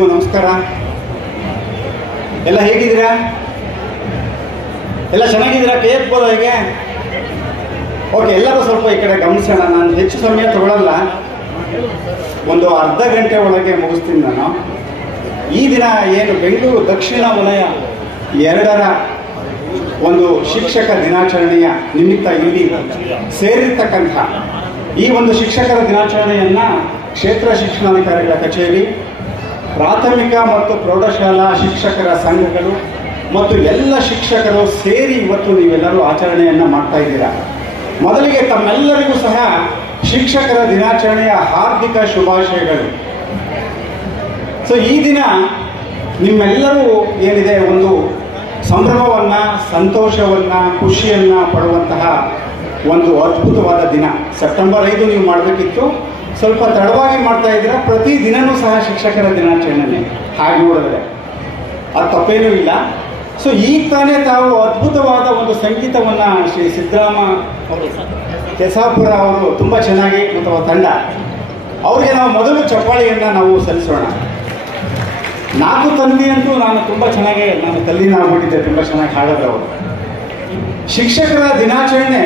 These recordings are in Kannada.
ನಮಸ್ಕಾರ. ಎಲ್ಲ ಹೇಗಿದ್ದೀರಾ? ಎಲ್ಲ ಚೆನ್ನಾಗಿದ್ದೀರಾ? ಕೈ ಎತ್ಬೋದು ಹೇಗೆ? ಓಕೆ, ಎಲ್ಲರೂ ಸ್ವಲ್ಪ ಈ ಕಡೆ ಗಮನಿಸೋಣ. ನಾನು ಹೆಚ್ಚು ಸಮಯ ತಗೊಳ್ಳಲ್ಲ, ಒಂದು ಅರ್ಧ ಗಂಟೆ ಒಳಗೆ ಮುಗಿಸ್ತೀನಿ ನಾನು. ಈ ದಿನ ಏನು ಬೆಂಗಳೂರು ದಕ್ಷಿಣ ವಲಯ 2ರ ಒಂದು ಶಿಕ್ಷಕ ದಿನಾಚರಣೆಯ ನಿಮಿತ್ತ ಇಲ್ಲಿ ಸೇರಿರ್ತಕ್ಕಂಥ ಈ ಒಂದು ಶಿಕ್ಷಕರ ದಿನಾಚರಣೆಯನ್ನು ಕ್ಷೇತ್ರ ಶಿಕ್ಷಣಾಧಿಕಾರಿಗಳ ಕಚೇರಿ, ಪ್ರಾಥಮಿಕ ಮತ್ತು ಪ್ರೌಢಶಾಲಾ ಶಿಕ್ಷಕರ ಸಂಘಗಳು ಮತ್ತು ಎಲ್ಲ ಶಿಕ್ಷಕರು ಸೇರಿ ಇವತ್ತು ನೀವೆಲ್ಲರೂ ಆಚರಣೆಯನ್ನು ಮಾಡ್ತಾ ಇದ್ದೀರಾ. ಮೊದಲಿಗೆ ತಮ್ಮೆಲ್ಲರಿಗೂ ಸಹ ಶಿಕ್ಷಕರ ದಿನಾಚರಣೆಯ ಹಾರ್ದಿಕ ಶುಭಾಶಯಗಳು. ಸೊ ಈ ದಿನ ನಿಮ್ಮೆಲ್ಲರೂ ಏನಿದೆ ಒಂದು ಸಂಭ್ರಮವನ್ನು, ಸಂತೋಷವನ್ನು, ಖುಷಿಯನ್ನು ಪಡುವಂತಹ ಒಂದು ಅದ್ಭುತವಾದ ದಿನ. ಸೆಪ್ಟೆಂಬರ್ 5 ನೀವು ಮಾಡಬೇಕಿತ್ತು, ಸ್ವಲ್ಪ ತಡವಾಗಿ ಮಾಡ್ತಾ ಇದ್ದೀರಾ. ಪ್ರತಿ ದಿನವೂ ಸಹ ಶಿಕ್ಷಕರ ದಿನಾಚರಣೆ, ಹಾಗೆ ನೋಡಿದ್ರೆ ಅದು ತಪ್ಪೇನೂ ಇಲ್ಲ. ಸೊ ಈಗ ತಾನೇ ತಾವು ಅದ್ಭುತವಾದ ಒಂದು ಸಂಗೀತವನ್ನು ಶ್ರೀ ಸಿದ್ದರಾಮ ಕೆಸಾಪುರ ಅವರು ತುಂಬ ಚೆನ್ನಾಗಿ, ಮತ್ತು ತಂಡ ಅವರಿಗೆ ನಾವು ಮೊದಲು ಚಪ್ಪಾಳಿಯನ್ನು ನಾವು ಸಲ್ಲಿಸೋಣ. 4 ತಂದಿ ಅಂತೂ ನಾನು ತುಂಬ ಚೆನ್ನಾಗಿ, ನಾನು ತಲ್ಲಿನ ಆಗ್ಬಿಟ್ಟಿದ್ದೆ, ತುಂಬ ಚೆನ್ನಾಗಿ ಹಾಡಿದ್ರು ಅವರು. ಶಿಕ್ಷಕರ ದಿನಾಚರಣೆ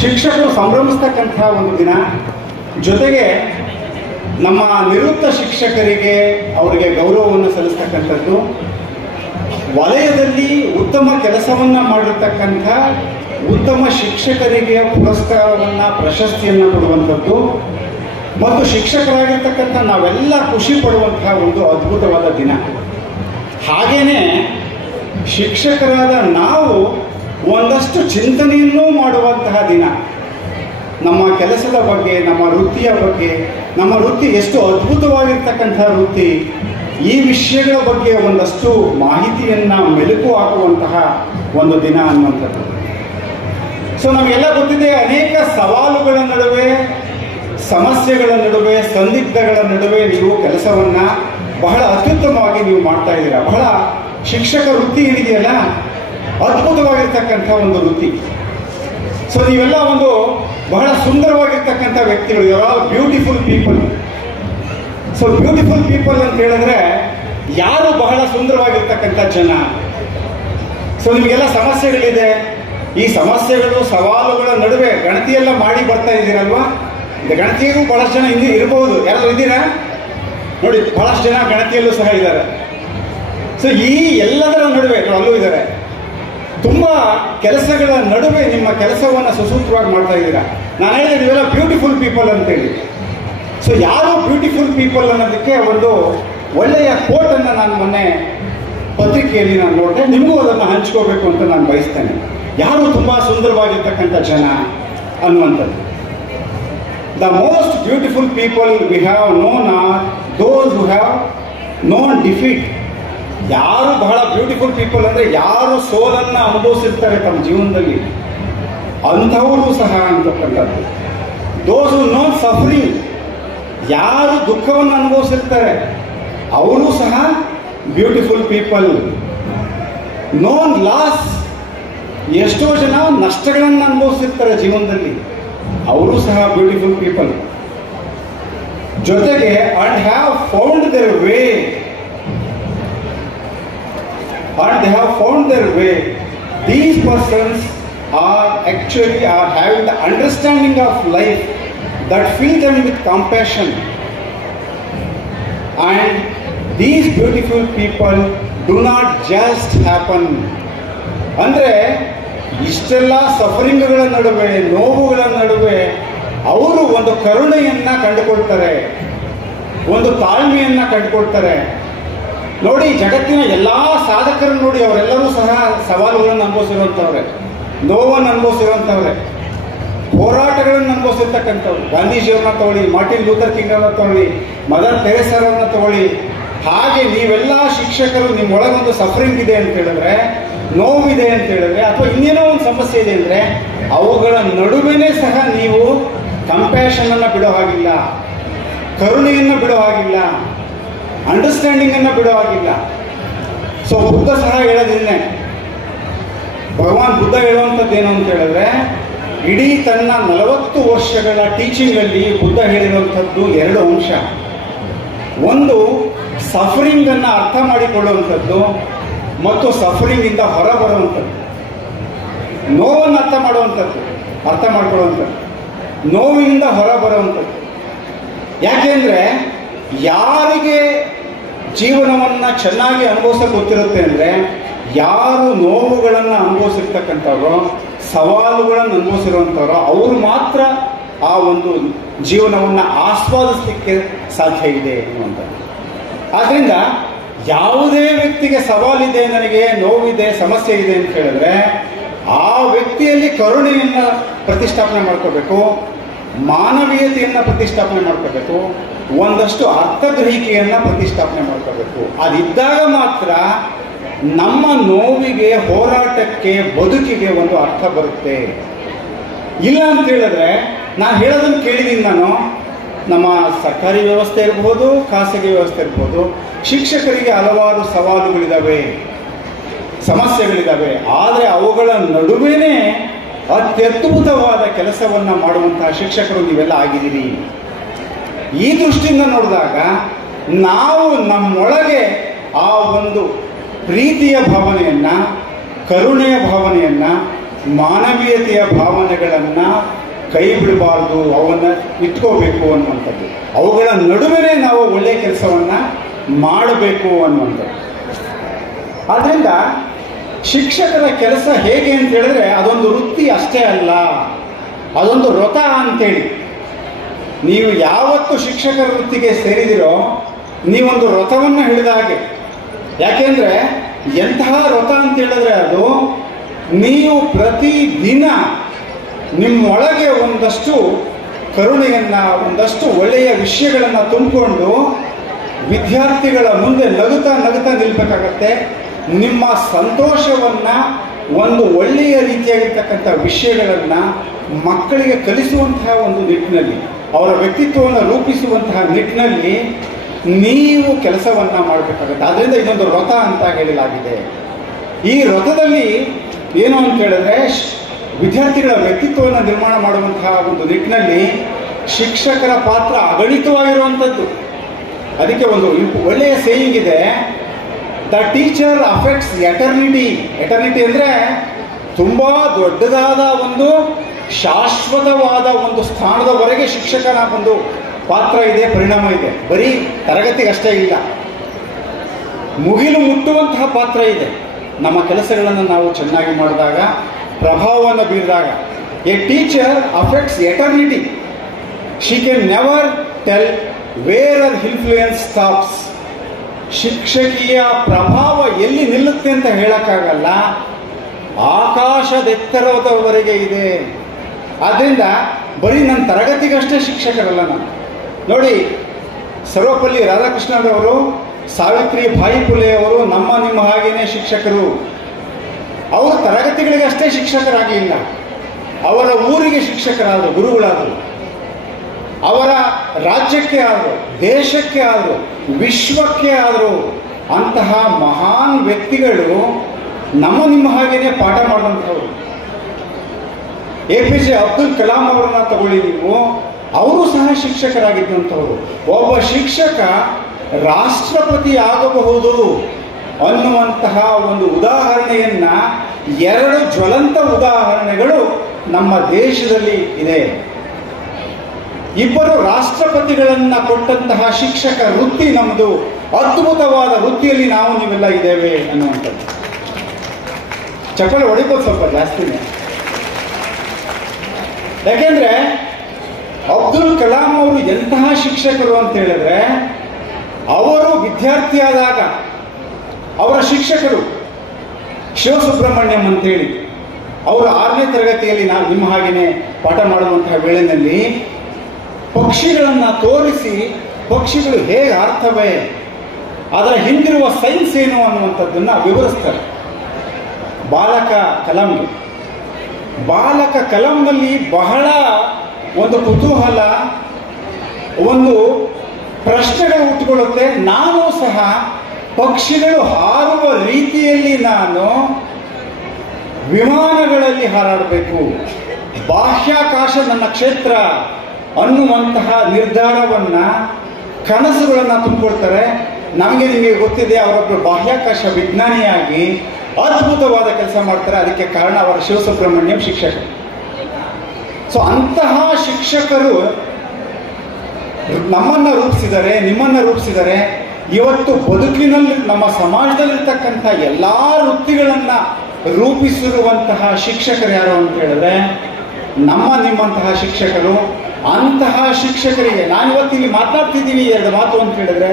ಶಿಕ್ಷಕರು ಸಂಭ್ರಮಿಸ್ತಕ್ಕಂಥ ಒಂದು ದಿನ. ಜೊತೆಗೆ ನಮ್ಮ ನಿವೃತ್ತ ಶಿಕ್ಷಕರಿಗೆ ಅವರಿಗೆ ಗೌರವವನ್ನು ಸಲ್ಲಿಸ್ತಕ್ಕಂಥದ್ದು, ವಲಯದಲ್ಲಿ ಉತ್ತಮ ಕೆಲಸವನ್ನು ಮಾಡಿರ್ತಕ್ಕಂಥ ಉತ್ತಮ ಶಿಕ್ಷಕರಿಗೆ ಪುರಸ್ಕಾರವನ್ನು, ಪ್ರಶಸ್ತಿಯನ್ನು ಕೊಡುವಂಥದ್ದು, ಮತ್ತು ಶಿಕ್ಷಕರಾಗಿರ್ತಕ್ಕಂಥ ನಾವೆಲ್ಲ ಖುಷಿ ಪಡುವಂತಹ ಒಂದು ಅದ್ಭುತವಾದ ದಿನ. ಹಾಗೆಯೇ ಶಿಕ್ಷಕರಾದ ನಾವು ಒಂದಷ್ಟು ಚಿಂತನೆಯನ್ನೂ ಮಾಡುವಂತಹ ದಿನ. ನಮ್ಮ ಕೆಲಸದ ಬಗ್ಗೆ, ನಮ್ಮ ವೃತ್ತಿಯ ಬಗ್ಗೆ, ನಮ್ಮ ವೃತ್ತಿ ಎಷ್ಟು ಅದ್ಭುತವಾಗಿರ್ತಕ್ಕಂಥ ವೃತ್ತಿ, ಈ ವಿಷಯಗಳ ಬಗ್ಗೆ ಒಂದಷ್ಟು ಮಾಹಿತಿಯನ್ನು ಮೆಲುಕು ಹಾಕುವಂತಹ ಒಂದು ದಿನ ಅನ್ನುವಂಥದ್ದು. ಸೊ ನಮಗೆಲ್ಲ ಗೊತ್ತಿದೆ, ಅನೇಕ ಸವಾಲುಗಳ ನಡುವೆ, ಸಮಸ್ಯೆಗಳ ನಡುವೆ, ಸಂದಿಗ್ಧಗಳ ನಡುವೆ ನೀವು ಕೆಲಸವನ್ನು ಬಹಳ ಅತ್ಯುತ್ತಮವಾಗಿ ನೀವು ಮಾಡ್ತಾ ಇದ್ದೀರಾ. ಬಹಳ ಶಿಕ್ಷಕ ವೃತ್ತಿ ಏನಿದೆಯಲ್ಲ, ಅದ್ಭುತವಾಗಿರ್ತಕ್ಕಂಥ ಒಂದು ವೃತ್ತಿ. ಸೊ ನೀವೆಲ್ಲ ಒಂದು ಬಹಳ ಸುಂದರವಾಗಿರ್ತಕ್ಕಂಥ ವ್ಯಕ್ತಿಗಳು. You are all beautiful people. So beautiful people ಅಂತ ಹೇಳಿದ್ರೆ ಯಾರು ಬಹಳ ಸುಂದರವಾಗಿರ್ತಕ್ಕಂಥ ಜನ. ಸೊ ನಿಮಗೆಲ್ಲ ಸಮಸ್ಯೆಗಳಿದೆ. ಈ ಸಮಸ್ಯೆಗಳು, ಸವಾಲುಗಳ ನಡುವೆ ಗಣತಿಯೆಲ್ಲ ಮಾಡಿ ಬರ್ತಾ ಇದ್ದೀರಲ್ವಾ? ಗಣತಿಗೂ ಬಹಳಷ್ಟು ಜನ ಹಿಂದೆ ಇರಬಹುದು. ಯಾರು ಇದ್ದೀರಾ ನೋಡಿ, ಬಹಳಷ್ಟು ಜನ ಗಣತಿಯಲ್ಲೂ ಸಹ ಇದ್ದಾರೆ. ಸೊ ಈ ಎಲ್ಲದರ ನಡುವೆ ಅಲ್ಲೂ ಇದ್ದಾರೆ. ತುಂಬ ಕೆಲಸಗಳ ನಡುವೆ ನಿಮ್ಮ ಕೆಲಸವನ್ನು ಸುಸೂತ್ರವಾಗಿ ಮಾಡ್ತಾ ಇದ್ದೀರಾ. ನಾನು ಹೇಳಿದೆ ನೀವೆಲ್ಲ ಬ್ಯೂಟಿಫುಲ್ ಪೀಪಲ್ ಅಂತೇಳಿ. ಸೊ ಯಾರು ಬ್ಯೂಟಿಫುಲ್ ಪೀಪಲ್ ಅನ್ನೋದಕ್ಕೆ ಒಂದು ಒಳ್ಳೆಯ ಕೋಟನ್ನು ನಾನು ಮೊನ್ನೆ ಪತ್ರಿಕೆಯಲ್ಲಿ ನಾನು ನೋಡಿದೆ. ನಿಮಗೂ ಅದನ್ನು ಹಂಚ್ಕೋಬೇಕು ಅಂತ ನಾನು ಬಯಸ್ತೇನೆ. ಯಾರು ತುಂಬ ಸುಂದರವಾಗಿರ್ತಕ್ಕಂಥ ಜನ ಅನ್ನುವಂಥದ್ದು. The most beautiful people we have known are those who have known defeat. ಯಾರು ಬಹಳ ಬ್ಯೂಟಿಫುಲ್ ಪೀಪಲ್ ಅಂದರೆ ಯಾರು ಸೋಲನ್ನು ಅನುಭವಿಸಿರ್ತಾರೆ ತಮ್ಮ ಜೀವನದಲ್ಲಿ, ಅಂಥವರು ಸಹ ಅಂತಕ್ಕಂಥದ್ದು. ದೋಸ್ ಹೂ ನೋನ್ ಸಫರಿಂಗ್, ಯಾರು ದುಃಖವನ್ನು ಅನುಭವಿಸಿರ್ತಾರೆ ಅವರು ಸಹ ಬ್ಯೂಟಿಫುಲ್ ಪೀಪಲ್. ನೋನ್ ಲಾಸ್, ಎಷ್ಟೋ ಜನ ನಷ್ಟಗಳನ್ನು ಅನುಭವಿಸಿರ್ತಾರೆ ಜೀವನದಲ್ಲಿ, ಅವರು ಸಹ ಬ್ಯೂಟಿಫುಲ್ ಪೀಪಲ್. ಜೊತೆಗೆ and have found their way, and they have found their way. These persons are having the understanding of life that fill them with compassion. And these beautiful people do not just happen. ಅಂದರೆ ಇಷ್ಟೆಲ್ಲ ಸಫರಿಂಗ್ಗಳ ನಡುವೆ, ನೋವುಗಳ ನಡುವೆ ಅವರು ಒಂದು ಕರುಣೆಯನ್ನು ಕಂಡುಕೊಳ್ತಾರೆ, ಒಂದು ತಾಳ್ಮೆಯನ್ನು ಕಂಡುಕೊಳ್ತಾರೆ. ನೋಡಿ, ಜಗತ್ತಿನ ಎಲ್ಲ ಸಾಧಕರನ್ನು ನೋಡಿ, ಅವರೆಲ್ಲರೂ ಸಹ ಸವಾಲುಗಳನ್ನು ಅನುಭವಿಸಿರುವಂಥವ್ರೆ, ನೋವನ್ನು ಅನುಭವಿಸಿರುವಂಥವ್ರೆ, ಹೋರಾಟಗಳನ್ನು ಅನುಭವಿಸಿರ್ತಕ್ಕಂಥವ್ರು. ಗಾಂಧೀಜಿಯವ್ರನ್ನ ತಗೊಳ್ಳಿ, ಮಾರ್ಟಿನ್ ಲೂಥರ್ ಕಿಂಗ್ ಅವ್ರನ್ನ ತಗೊಳ್ಳಿ, ಮದರ್ ತೆರೇಸಾರವ್ರನ್ನ ತಗೊಳ್ಳಿ. ಹಾಗೆ ನೀವೆಲ್ಲ ಶಿಕ್ಷಕರು ನಿಮ್ಮೊಳಗೊಂದು ಸಫರಿಂಗ್ ಇದೆ ಅಂತ ಹೇಳಿದ್ರೆ, ನೋವಿದೆ ಅಂತ ಹೇಳಿದ್ರೆ, ಅಥವಾ ಇನ್ನೇನೋ ಒಂದು ಸಮಸ್ಯೆ ಇದೆ ಅಂದರೆ, ಅವುಗಳ ನಡುವೆನೇ ಸಹ ನೀವು ಕಂಪ್ಯಾಷನನ್ನು ಬಿಡೋ ಹಾಗಿಲ್ಲ, ಕರುಣೆಯನ್ನು ಬಿಡೋ ಹಾಗಿಲ್ಲ, ಅಂಡರ್ಸ್ಟ್ಯಾಂಡಿಂಗ್ ಅನ್ನು ಬಿಡೋ ಹಾಗಿಲ್ಲ. ಸೊ ಬುದ್ಧ ಸಹ ಹೇಳೋದಿನ್ನೇ, ಭಗವಾನ್ ಬುದ್ಧ ಹೇಳುವಂಥದ್ದು ಏನು ಅಂತ ಹೇಳಿದ್ರೆ, ಇಡೀ ತನ್ನ 40 ವರ್ಷಗಳ ಟೀಚಿಂಗಲ್ಲಿ ಬುದ್ಧ ಹೇಳಿರುವಂಥದ್ದು 2 ಅಂಶ. ಒಂದು ಸಫರಿಂಗನ್ನು ಅರ್ಥ ಮಾಡಿಕೊಳ್ಳುವಂಥದ್ದು ಮತ್ತು ಸಫರಿಂಗಿಂದ ಹೊರ ಬರುವಂಥದ್ದು, ನೋವನ್ನು ಅರ್ಥ ಮಾಡಿಕೊಳ್ಳುವಂಥದ್ದು, ನೋವಿನಿಂದ ಹೊರ ಬರುವಂಥದ್ದು. ಯಾಕೆಂದರೆ ಯಾರಿಗೆ ಜೀವನವನ್ನು ಚೆನ್ನಾಗಿ ಅನುಭವಿಸೋಕೆ ಗೊತ್ತಿರುತ್ತೆ ಅಂದರೆ, ಯಾರು ನೋವುಗಳನ್ನು ಅನುಭವಿಸಿರ್ತಕ್ಕಂಥವ್ರು, ಸವಾಲುಗಳನ್ನು ಅನುಭವಿಸಿರುವಂಥವ್ರು, ಅವರು ಮಾತ್ರ ಆ ಒಂದು ಜೀವನವನ್ನು ಆಸ್ವಾದಿಸಲಿಕ್ಕೆ ಸಾಧ್ಯ ಇದೆ ಅನ್ನುವಂಥದ್ದು. ಆದ್ದರಿಂದ ಯಾವುದೇ ವ್ಯಕ್ತಿಗೆ ಸವಾಲಿದೆ, ನನಗೆ ನೋವಿದೆ, ಸಮಸ್ಯೆ ಇದೆ ಅಂತ ಹೇಳಿದ್ರೆ ಆ ವ್ಯಕ್ತಿಯಲ್ಲಿ ಕರುಣೆಯನ್ನು ಪ್ರತಿಷ್ಠಾಪನೆ ಮಾಡ್ಕೋಬೇಕು, ಮಾನವೀಯತೆಯನ್ನು ಪ್ರತಿಷ್ಠಾಪನೆ ಮಾಡ್ಕೋಬೇಕು, ಒಂದಷ್ಟು ಅರ್ಥಗ್ರಹಿಕೆಯನ್ನು ಪ್ರತಿಷ್ಠಾಪನೆ ಮಾಡ್ಕೋಬೇಕು. ಅದಿದ್ದಾಗ ಮಾತ್ರ ನಮ್ಮ ನೋವಿಗೆ, ಹೋರಾಟಕ್ಕೆ, ಬದುಕಿಗೆ ಒಂದು ಅರ್ಥ ಬರುತ್ತೆ. ಇಲ್ಲ ಅಂತ ಹೇಳಿದ್ರೆ, ನಾನು ಹೇಳೋದನ್ನು ಕೇಳಿದ್ದೀನಿ, ನಾನು ನಮ್ಮ ಸರ್ಕಾರಿ ವ್ಯವಸ್ಥೆ ಇರ್ಬೋದು, ಖಾಸಗಿ ವ್ಯವಸ್ಥೆ ಇರ್ಬೋದು, ಶಿಕ್ಷಕರಿಗೆ ಹಲವಾರು ಸವಾಲುಗಳಿದ್ದಾವೆ, ಸಮಸ್ಯೆಗಳಿದ್ದಾವೆ. ಆದರೆ ಅವುಗಳ ನಡುವೆನೇ ಅತ್ಯದ್ಭುತವಾದ ಕೆಲಸವನ್ನು ಮಾಡುವಂತಹ ಶಿಕ್ಷಕರು ನೀವೆಲ್ಲ ಆಗಿದ್ದೀರಿ. ಈ ದೃಷ್ಟಿಯಿಂದ ನೋಡಿದಾಗ ನಾವು ನಮ್ಮೊಳಗೆ ಆ ಒಂದು ಪ್ರೀತಿಯ ಭಾವನೆಯನ್ನು, ಕರುಣೆಯ ಭಾವನೆಯನ್ನು, ಮಾನವೀಯತೆಯ ಭಾವನೆಗಳನ್ನು ಕೈ ಬಿಡಬಾರ್ದು, ಅವನ್ನು ಇಟ್ಕೋಬೇಕು ಅನ್ನುವಂಥದ್ದು. ಅವುಗಳ ನಡುವೆ ನಾವು ಒಳ್ಳೆಯ ಕೆಲಸವನ್ನು ಮಾಡಬೇಕು ಅನ್ನುವಂಥದ್ದು. ಆದ್ದರಿಂದ ಶಿಕ್ಷಕರ ಕೆಲಸ ಹೇಗೆ ಅಂತ ಹೇಳಿದ್ರೆ, ಅದೊಂದು ವೃತ್ತಿ ಅಷ್ಟೇ ಅಲ್ಲ, ಅದೊಂದು ವ್ರತ ಅಂತೇಳಿ. ನೀವು ಯಾವತ್ತು ಶಿಕ್ಷಕರ ವೃತ್ತಿಗೆ ಸೇರಿದಿರೋ ನೀವೊಂದು ವ್ರತವನ್ನು ಹಿಡಿದ ಹಾಗೆ. ಯಾಕೆಂದರೆ ಎಂತಹ ವ್ರತ ಅಂತ ಹೇಳಿದ್ರೆ, ಅದು ನೀವು ಪ್ರತಿದಿನ ನಿಮ್ಮೊಳಗೆ ಒಂದಷ್ಟು ಕರುಣೆಯನ್ನು, ಒಂದಷ್ಟು ಒಳ್ಳೆಯ ವಿಷಯಗಳನ್ನು ತುಂಬಿಕೊಂಡು ವಿದ್ಯಾರ್ಥಿಗಳ ಮುಂದೆ ನಗುತ್ತಾ ನಿಲ್ಬೇಕಾಗತ್ತೆ. ನಿಮ್ಮ ಸಂತೋಷವನ್ನು, ಒಂದು ಒಳ್ಳೆಯ ರೀತಿಯಾಗಿರ್ತಕ್ಕಂಥ ವಿಷಯಗಳನ್ನು ಮಕ್ಕಳಿಗೆ ಕಲಿಸುವಂತಹ ಒಂದು ನಿಟ್ಟಿನಲ್ಲಿ, ಅವರ ವ್ಯಕ್ತಿತ್ವವನ್ನು ರೂಪಿಸುವಂತಹ ನಿಟ್ಟಿನಲ್ಲಿ ನೀವು ಕೆಲಸವನ್ನು ಮಾಡಬೇಕಾಗುತ್ತೆ. ಆದ್ದರಿಂದ ಇದೊಂದು ವ್ರತ ಅಂತ ಹೇಳಲಾಗಿದೆ. ಈ ವ್ರತದಲ್ಲಿ ಏನು ಅಂತ ಹೇಳಿದ್ರೆ, ವಿದ್ಯಾರ್ಥಿಗಳ ವ್ಯಕ್ತಿತ್ವವನ್ನು ನಿರ್ಮಾಣ ಮಾಡುವಂತಹ ಒಂದು ನಿಟ್ಟಿನಲ್ಲಿ ಶಿಕ್ಷಕರ ಪಾತ್ರ ಅಗಣಿತವಾಗಿರುವಂಥದ್ದು. ಅದಕ್ಕೆ ಒಂದು ಒಳ್ಳೆಯ ಸೇಯಿಂಗ್ ಇದೆ, the teacher affects eternity. Eternity ಅಂದರೆ ತುಂಬ ದೊಡ್ಡದಾದ ಒಂದು ಶಾಶ್ವತವಾದ ಒಂದು ಸ್ಥಾನದವರೆಗೆ ಶಿಕ್ಷಕನ ಒಂದು ಪಾತ್ರ ಇದೆ, ಪರಿಣಾಮ ಇದೆ. ಬರೀ ತರಗತಿಗಷ್ಟೇ ಇಲ್ಲ, ಮುಗಿಲು ಮುಟ್ಟುವಂತಹ ಪಾತ್ರ ಇದೆ. ನಮ್ಮ ಕೆಲಸಗಳನ್ನು ನಾವು ಚೆನ್ನಾಗಿ ಮಾಡಿದಾಗ, ಪ್ರಭಾವವನ್ನು ಬೀರಿದಾಗ. A teacher affects eternity. She can never tell where our influence stops. ಶಿಕ್ಷಕಿಯ ಪ್ರಭಾವ ಎಲ್ಲಿ ನಿಲ್ಲುತ್ತೆ ಅಂತ ಹೇಳಕ್ಕಾಗಲ್ಲ, ಆಕಾಶದೆತ್ತರದವರೆಗೆ ಇದೆ. ಆದ್ದರಿಂದ ಬರೀ ನನ್ನ ತರಗತಿಗಷ್ಟೇ ಶಿಕ್ಷಕರಲ್ಲ ನಾನು. ನೋಡಿ, ಸರ್ವಪಲ್ಲಿ ರಾಧಾಕೃಷ್ಣರವರು, ಸಾವಿತ್ರಿ ಬಾಯಿ ಫುಲೆ ಅವರು ನಿಮ್ಮ ಹಾಗೇನೆ ಶಿಕ್ಷಕರು. ಅವರು ತರಗತಿಗಳಿಗಷ್ಟೇ ಶಿಕ್ಷಕರಾಗಲಿಲ್ಲ, ಅವರ ಊರಿಗೆ ಶಿಕ್ಷಕರಾದರು, ಗುರುಗಳಾದರು. ಅವರ ರಾಜ್ಯಕ್ಕೆ ಆದರು, ದೇಶಕ್ಕೆ ಆದರು, ವಿಶ್ವಕ್ಕೆ ಆದರು. ಅಂತಹ ಮಹಾನ್ ವ್ಯಕ್ತಿಗಳು ನಿಮ್ಮ ಹಾಗೇನೆ ಪಾಠ ಮಾಡಿದಂಥವ್ರು. APJ ಅಬ್ದುಲ್ ಕಲಾಂ ಅವರನ್ನ ತಗೊಳ್ಳಿ ನೀವು, ಅವರು ಸಹ ಶಿಕ್ಷಕರಾಗಿದ್ದಂಥವ್ರು. ಒಬ್ಬ ಶಿಕ್ಷಕ ರಾಷ್ಟ್ರಪತಿ ಆಗಬಹುದು ಅನ್ನುವಂತಹ ಒಂದು ಉದಾಹರಣೆಯನ್ನ, ಎರಡು ಜ್ವಲಂತ ಉದಾಹರಣೆಗಳು ನಮ್ಮ ದೇಶದಲ್ಲಿ ಇದೆ. ಇಬ್ಬರು ರಾಷ್ಟ್ರಪತಿಗಳನ್ನ ಕೊಟ್ಟಂತಹ ಶಿಕ್ಷಕ ವೃತ್ತಿ ನಮ್ಮದು. ಅದ್ಭುತವಾದ ವೃತ್ತಿಯಲ್ಲಿ ನೀವೆಲ್ಲ ಇದ್ದೇವೆ ಅನ್ನುವಂಥದ್ದು. ಚಪ್ಪಲಿ ಹೊಡಿಬೋದು ಸ್ವಲ್ಪ ಜಾಸ್ತಿನೇ. ಯಾಕೆಂದ್ರೆ ಅಬ್ದುಲ್ ಕಲಾಂ ಅವರು ಎಂತಹ ಶಿಕ್ಷಕರು ಅಂತ ಹೇಳಿದ್ರೆ, ಅವರು ವಿದ್ಯಾರ್ಥಿಯಾದಾಗ ಅವರ ಶಿಕ್ಷಕರು ಶಿವಸುಬ್ರಹ್ಮಣ್ಯಂ ಅಂತೇಳಿ, ಅವರು 6ನೇ ತರಗತಿಯಲ್ಲಿ ನಿಮ್ಮ ಹಾಗೇನೆ ಪಾಠ ಮಾಡುವಂತಹ ವೇಳೆಯಲ್ಲಿ ಪಕ್ಷಿಗಳನ್ನು ತೋರಿಸಿ, ಪಕ್ಷಿಗಳು ಹೇಗೆ ಅರ್ಥವೇ, ಅದರ ಹಿಂದಿರುವ ಸೈನ್ಸ್ ಏನು ಅನ್ನುವಂಥದ್ದನ್ನು ವಿವರಿಸ್ತಾರೆ. ಬಾಲಕ ಕಲಂನಲ್ಲಿ ಬಹಳ ಒಂದು ಕುತೂಹಲ, ಒಂದು ಪ್ರಶ್ನೆಗಳು ಹುಟ್ಟುಕೊಳ್ಳುತ್ತೆ. ನಾನು ಸಹ ಪಕ್ಷಿಗಳು ಹಾರುವ ರೀತಿಯಲ್ಲಿ ನಾನು ವಿಮಾನಗಳಲ್ಲಿ ಹಾರಾಡಬೇಕು, ಬಾಹ್ಯಾಕಾಶ ನನ್ನ ಕ್ಷೇತ್ರ ಅನ್ನುವಂತಹ ನಿರ್ಧಾರವನ್ನು ಕನಸುಗಳನ್ನು ತುಂಬಿಕೊಡ್ತಾರೆ. ನಮಗೆ ನಿಮಗೆ ಗೊತ್ತಿದೆ, ಅವರೊಬ್ಬರು ಬಾಹ್ಯಾಕಾಶ ವಿಜ್ಞಾನಿಯಾಗಿ ಅದ್ಭುತವಾದ ಕೆಲಸ ಮಾಡ್ತಾರೆ. ಅದಕ್ಕೆ ಕಾರಣ ಅವರ ಶಿವಸುಬ್ರಹ್ಮಣ್ಯಂ ಶಿಕ್ಷಕರು. ಸೊ ಅಂತಹ ಶಿಕ್ಷಕರು ನಮ್ಮನ್ನ ರೂಪಿಸಿದ್ದಾರೆ, ನಿಮ್ಮನ್ನ ರೂಪಿಸಿದ್ದಾರೆ. ಇವತ್ತು ಬದುಕಿನಲ್ಲಿ ನಮ್ಮ ಸಮಾಜದಲ್ಲಿರ್ತಕ್ಕಂಥ ಎಲ್ಲಾ ವೃತ್ತಿಗಳನ್ನ ರೂಪಿಸಿರುವಂತಹ ಶಿಕ್ಷಕರು ಯಾರು ಅಂತ ಹೇಳಿದ್ರೆ ನಿಮ್ಮಂತಹ ಶಿಕ್ಷಕರು. ಅಂತಹ ಶಿಕ್ಷಕರಿಗೆ ನಾನಿವತ್ತು ಇಲ್ಲಿ ಮಾತಾಡ್ತಿದ್ದೀನಿ 2 ಮಾತು ಅಂತ ಹೇಳಿದ್ರೆ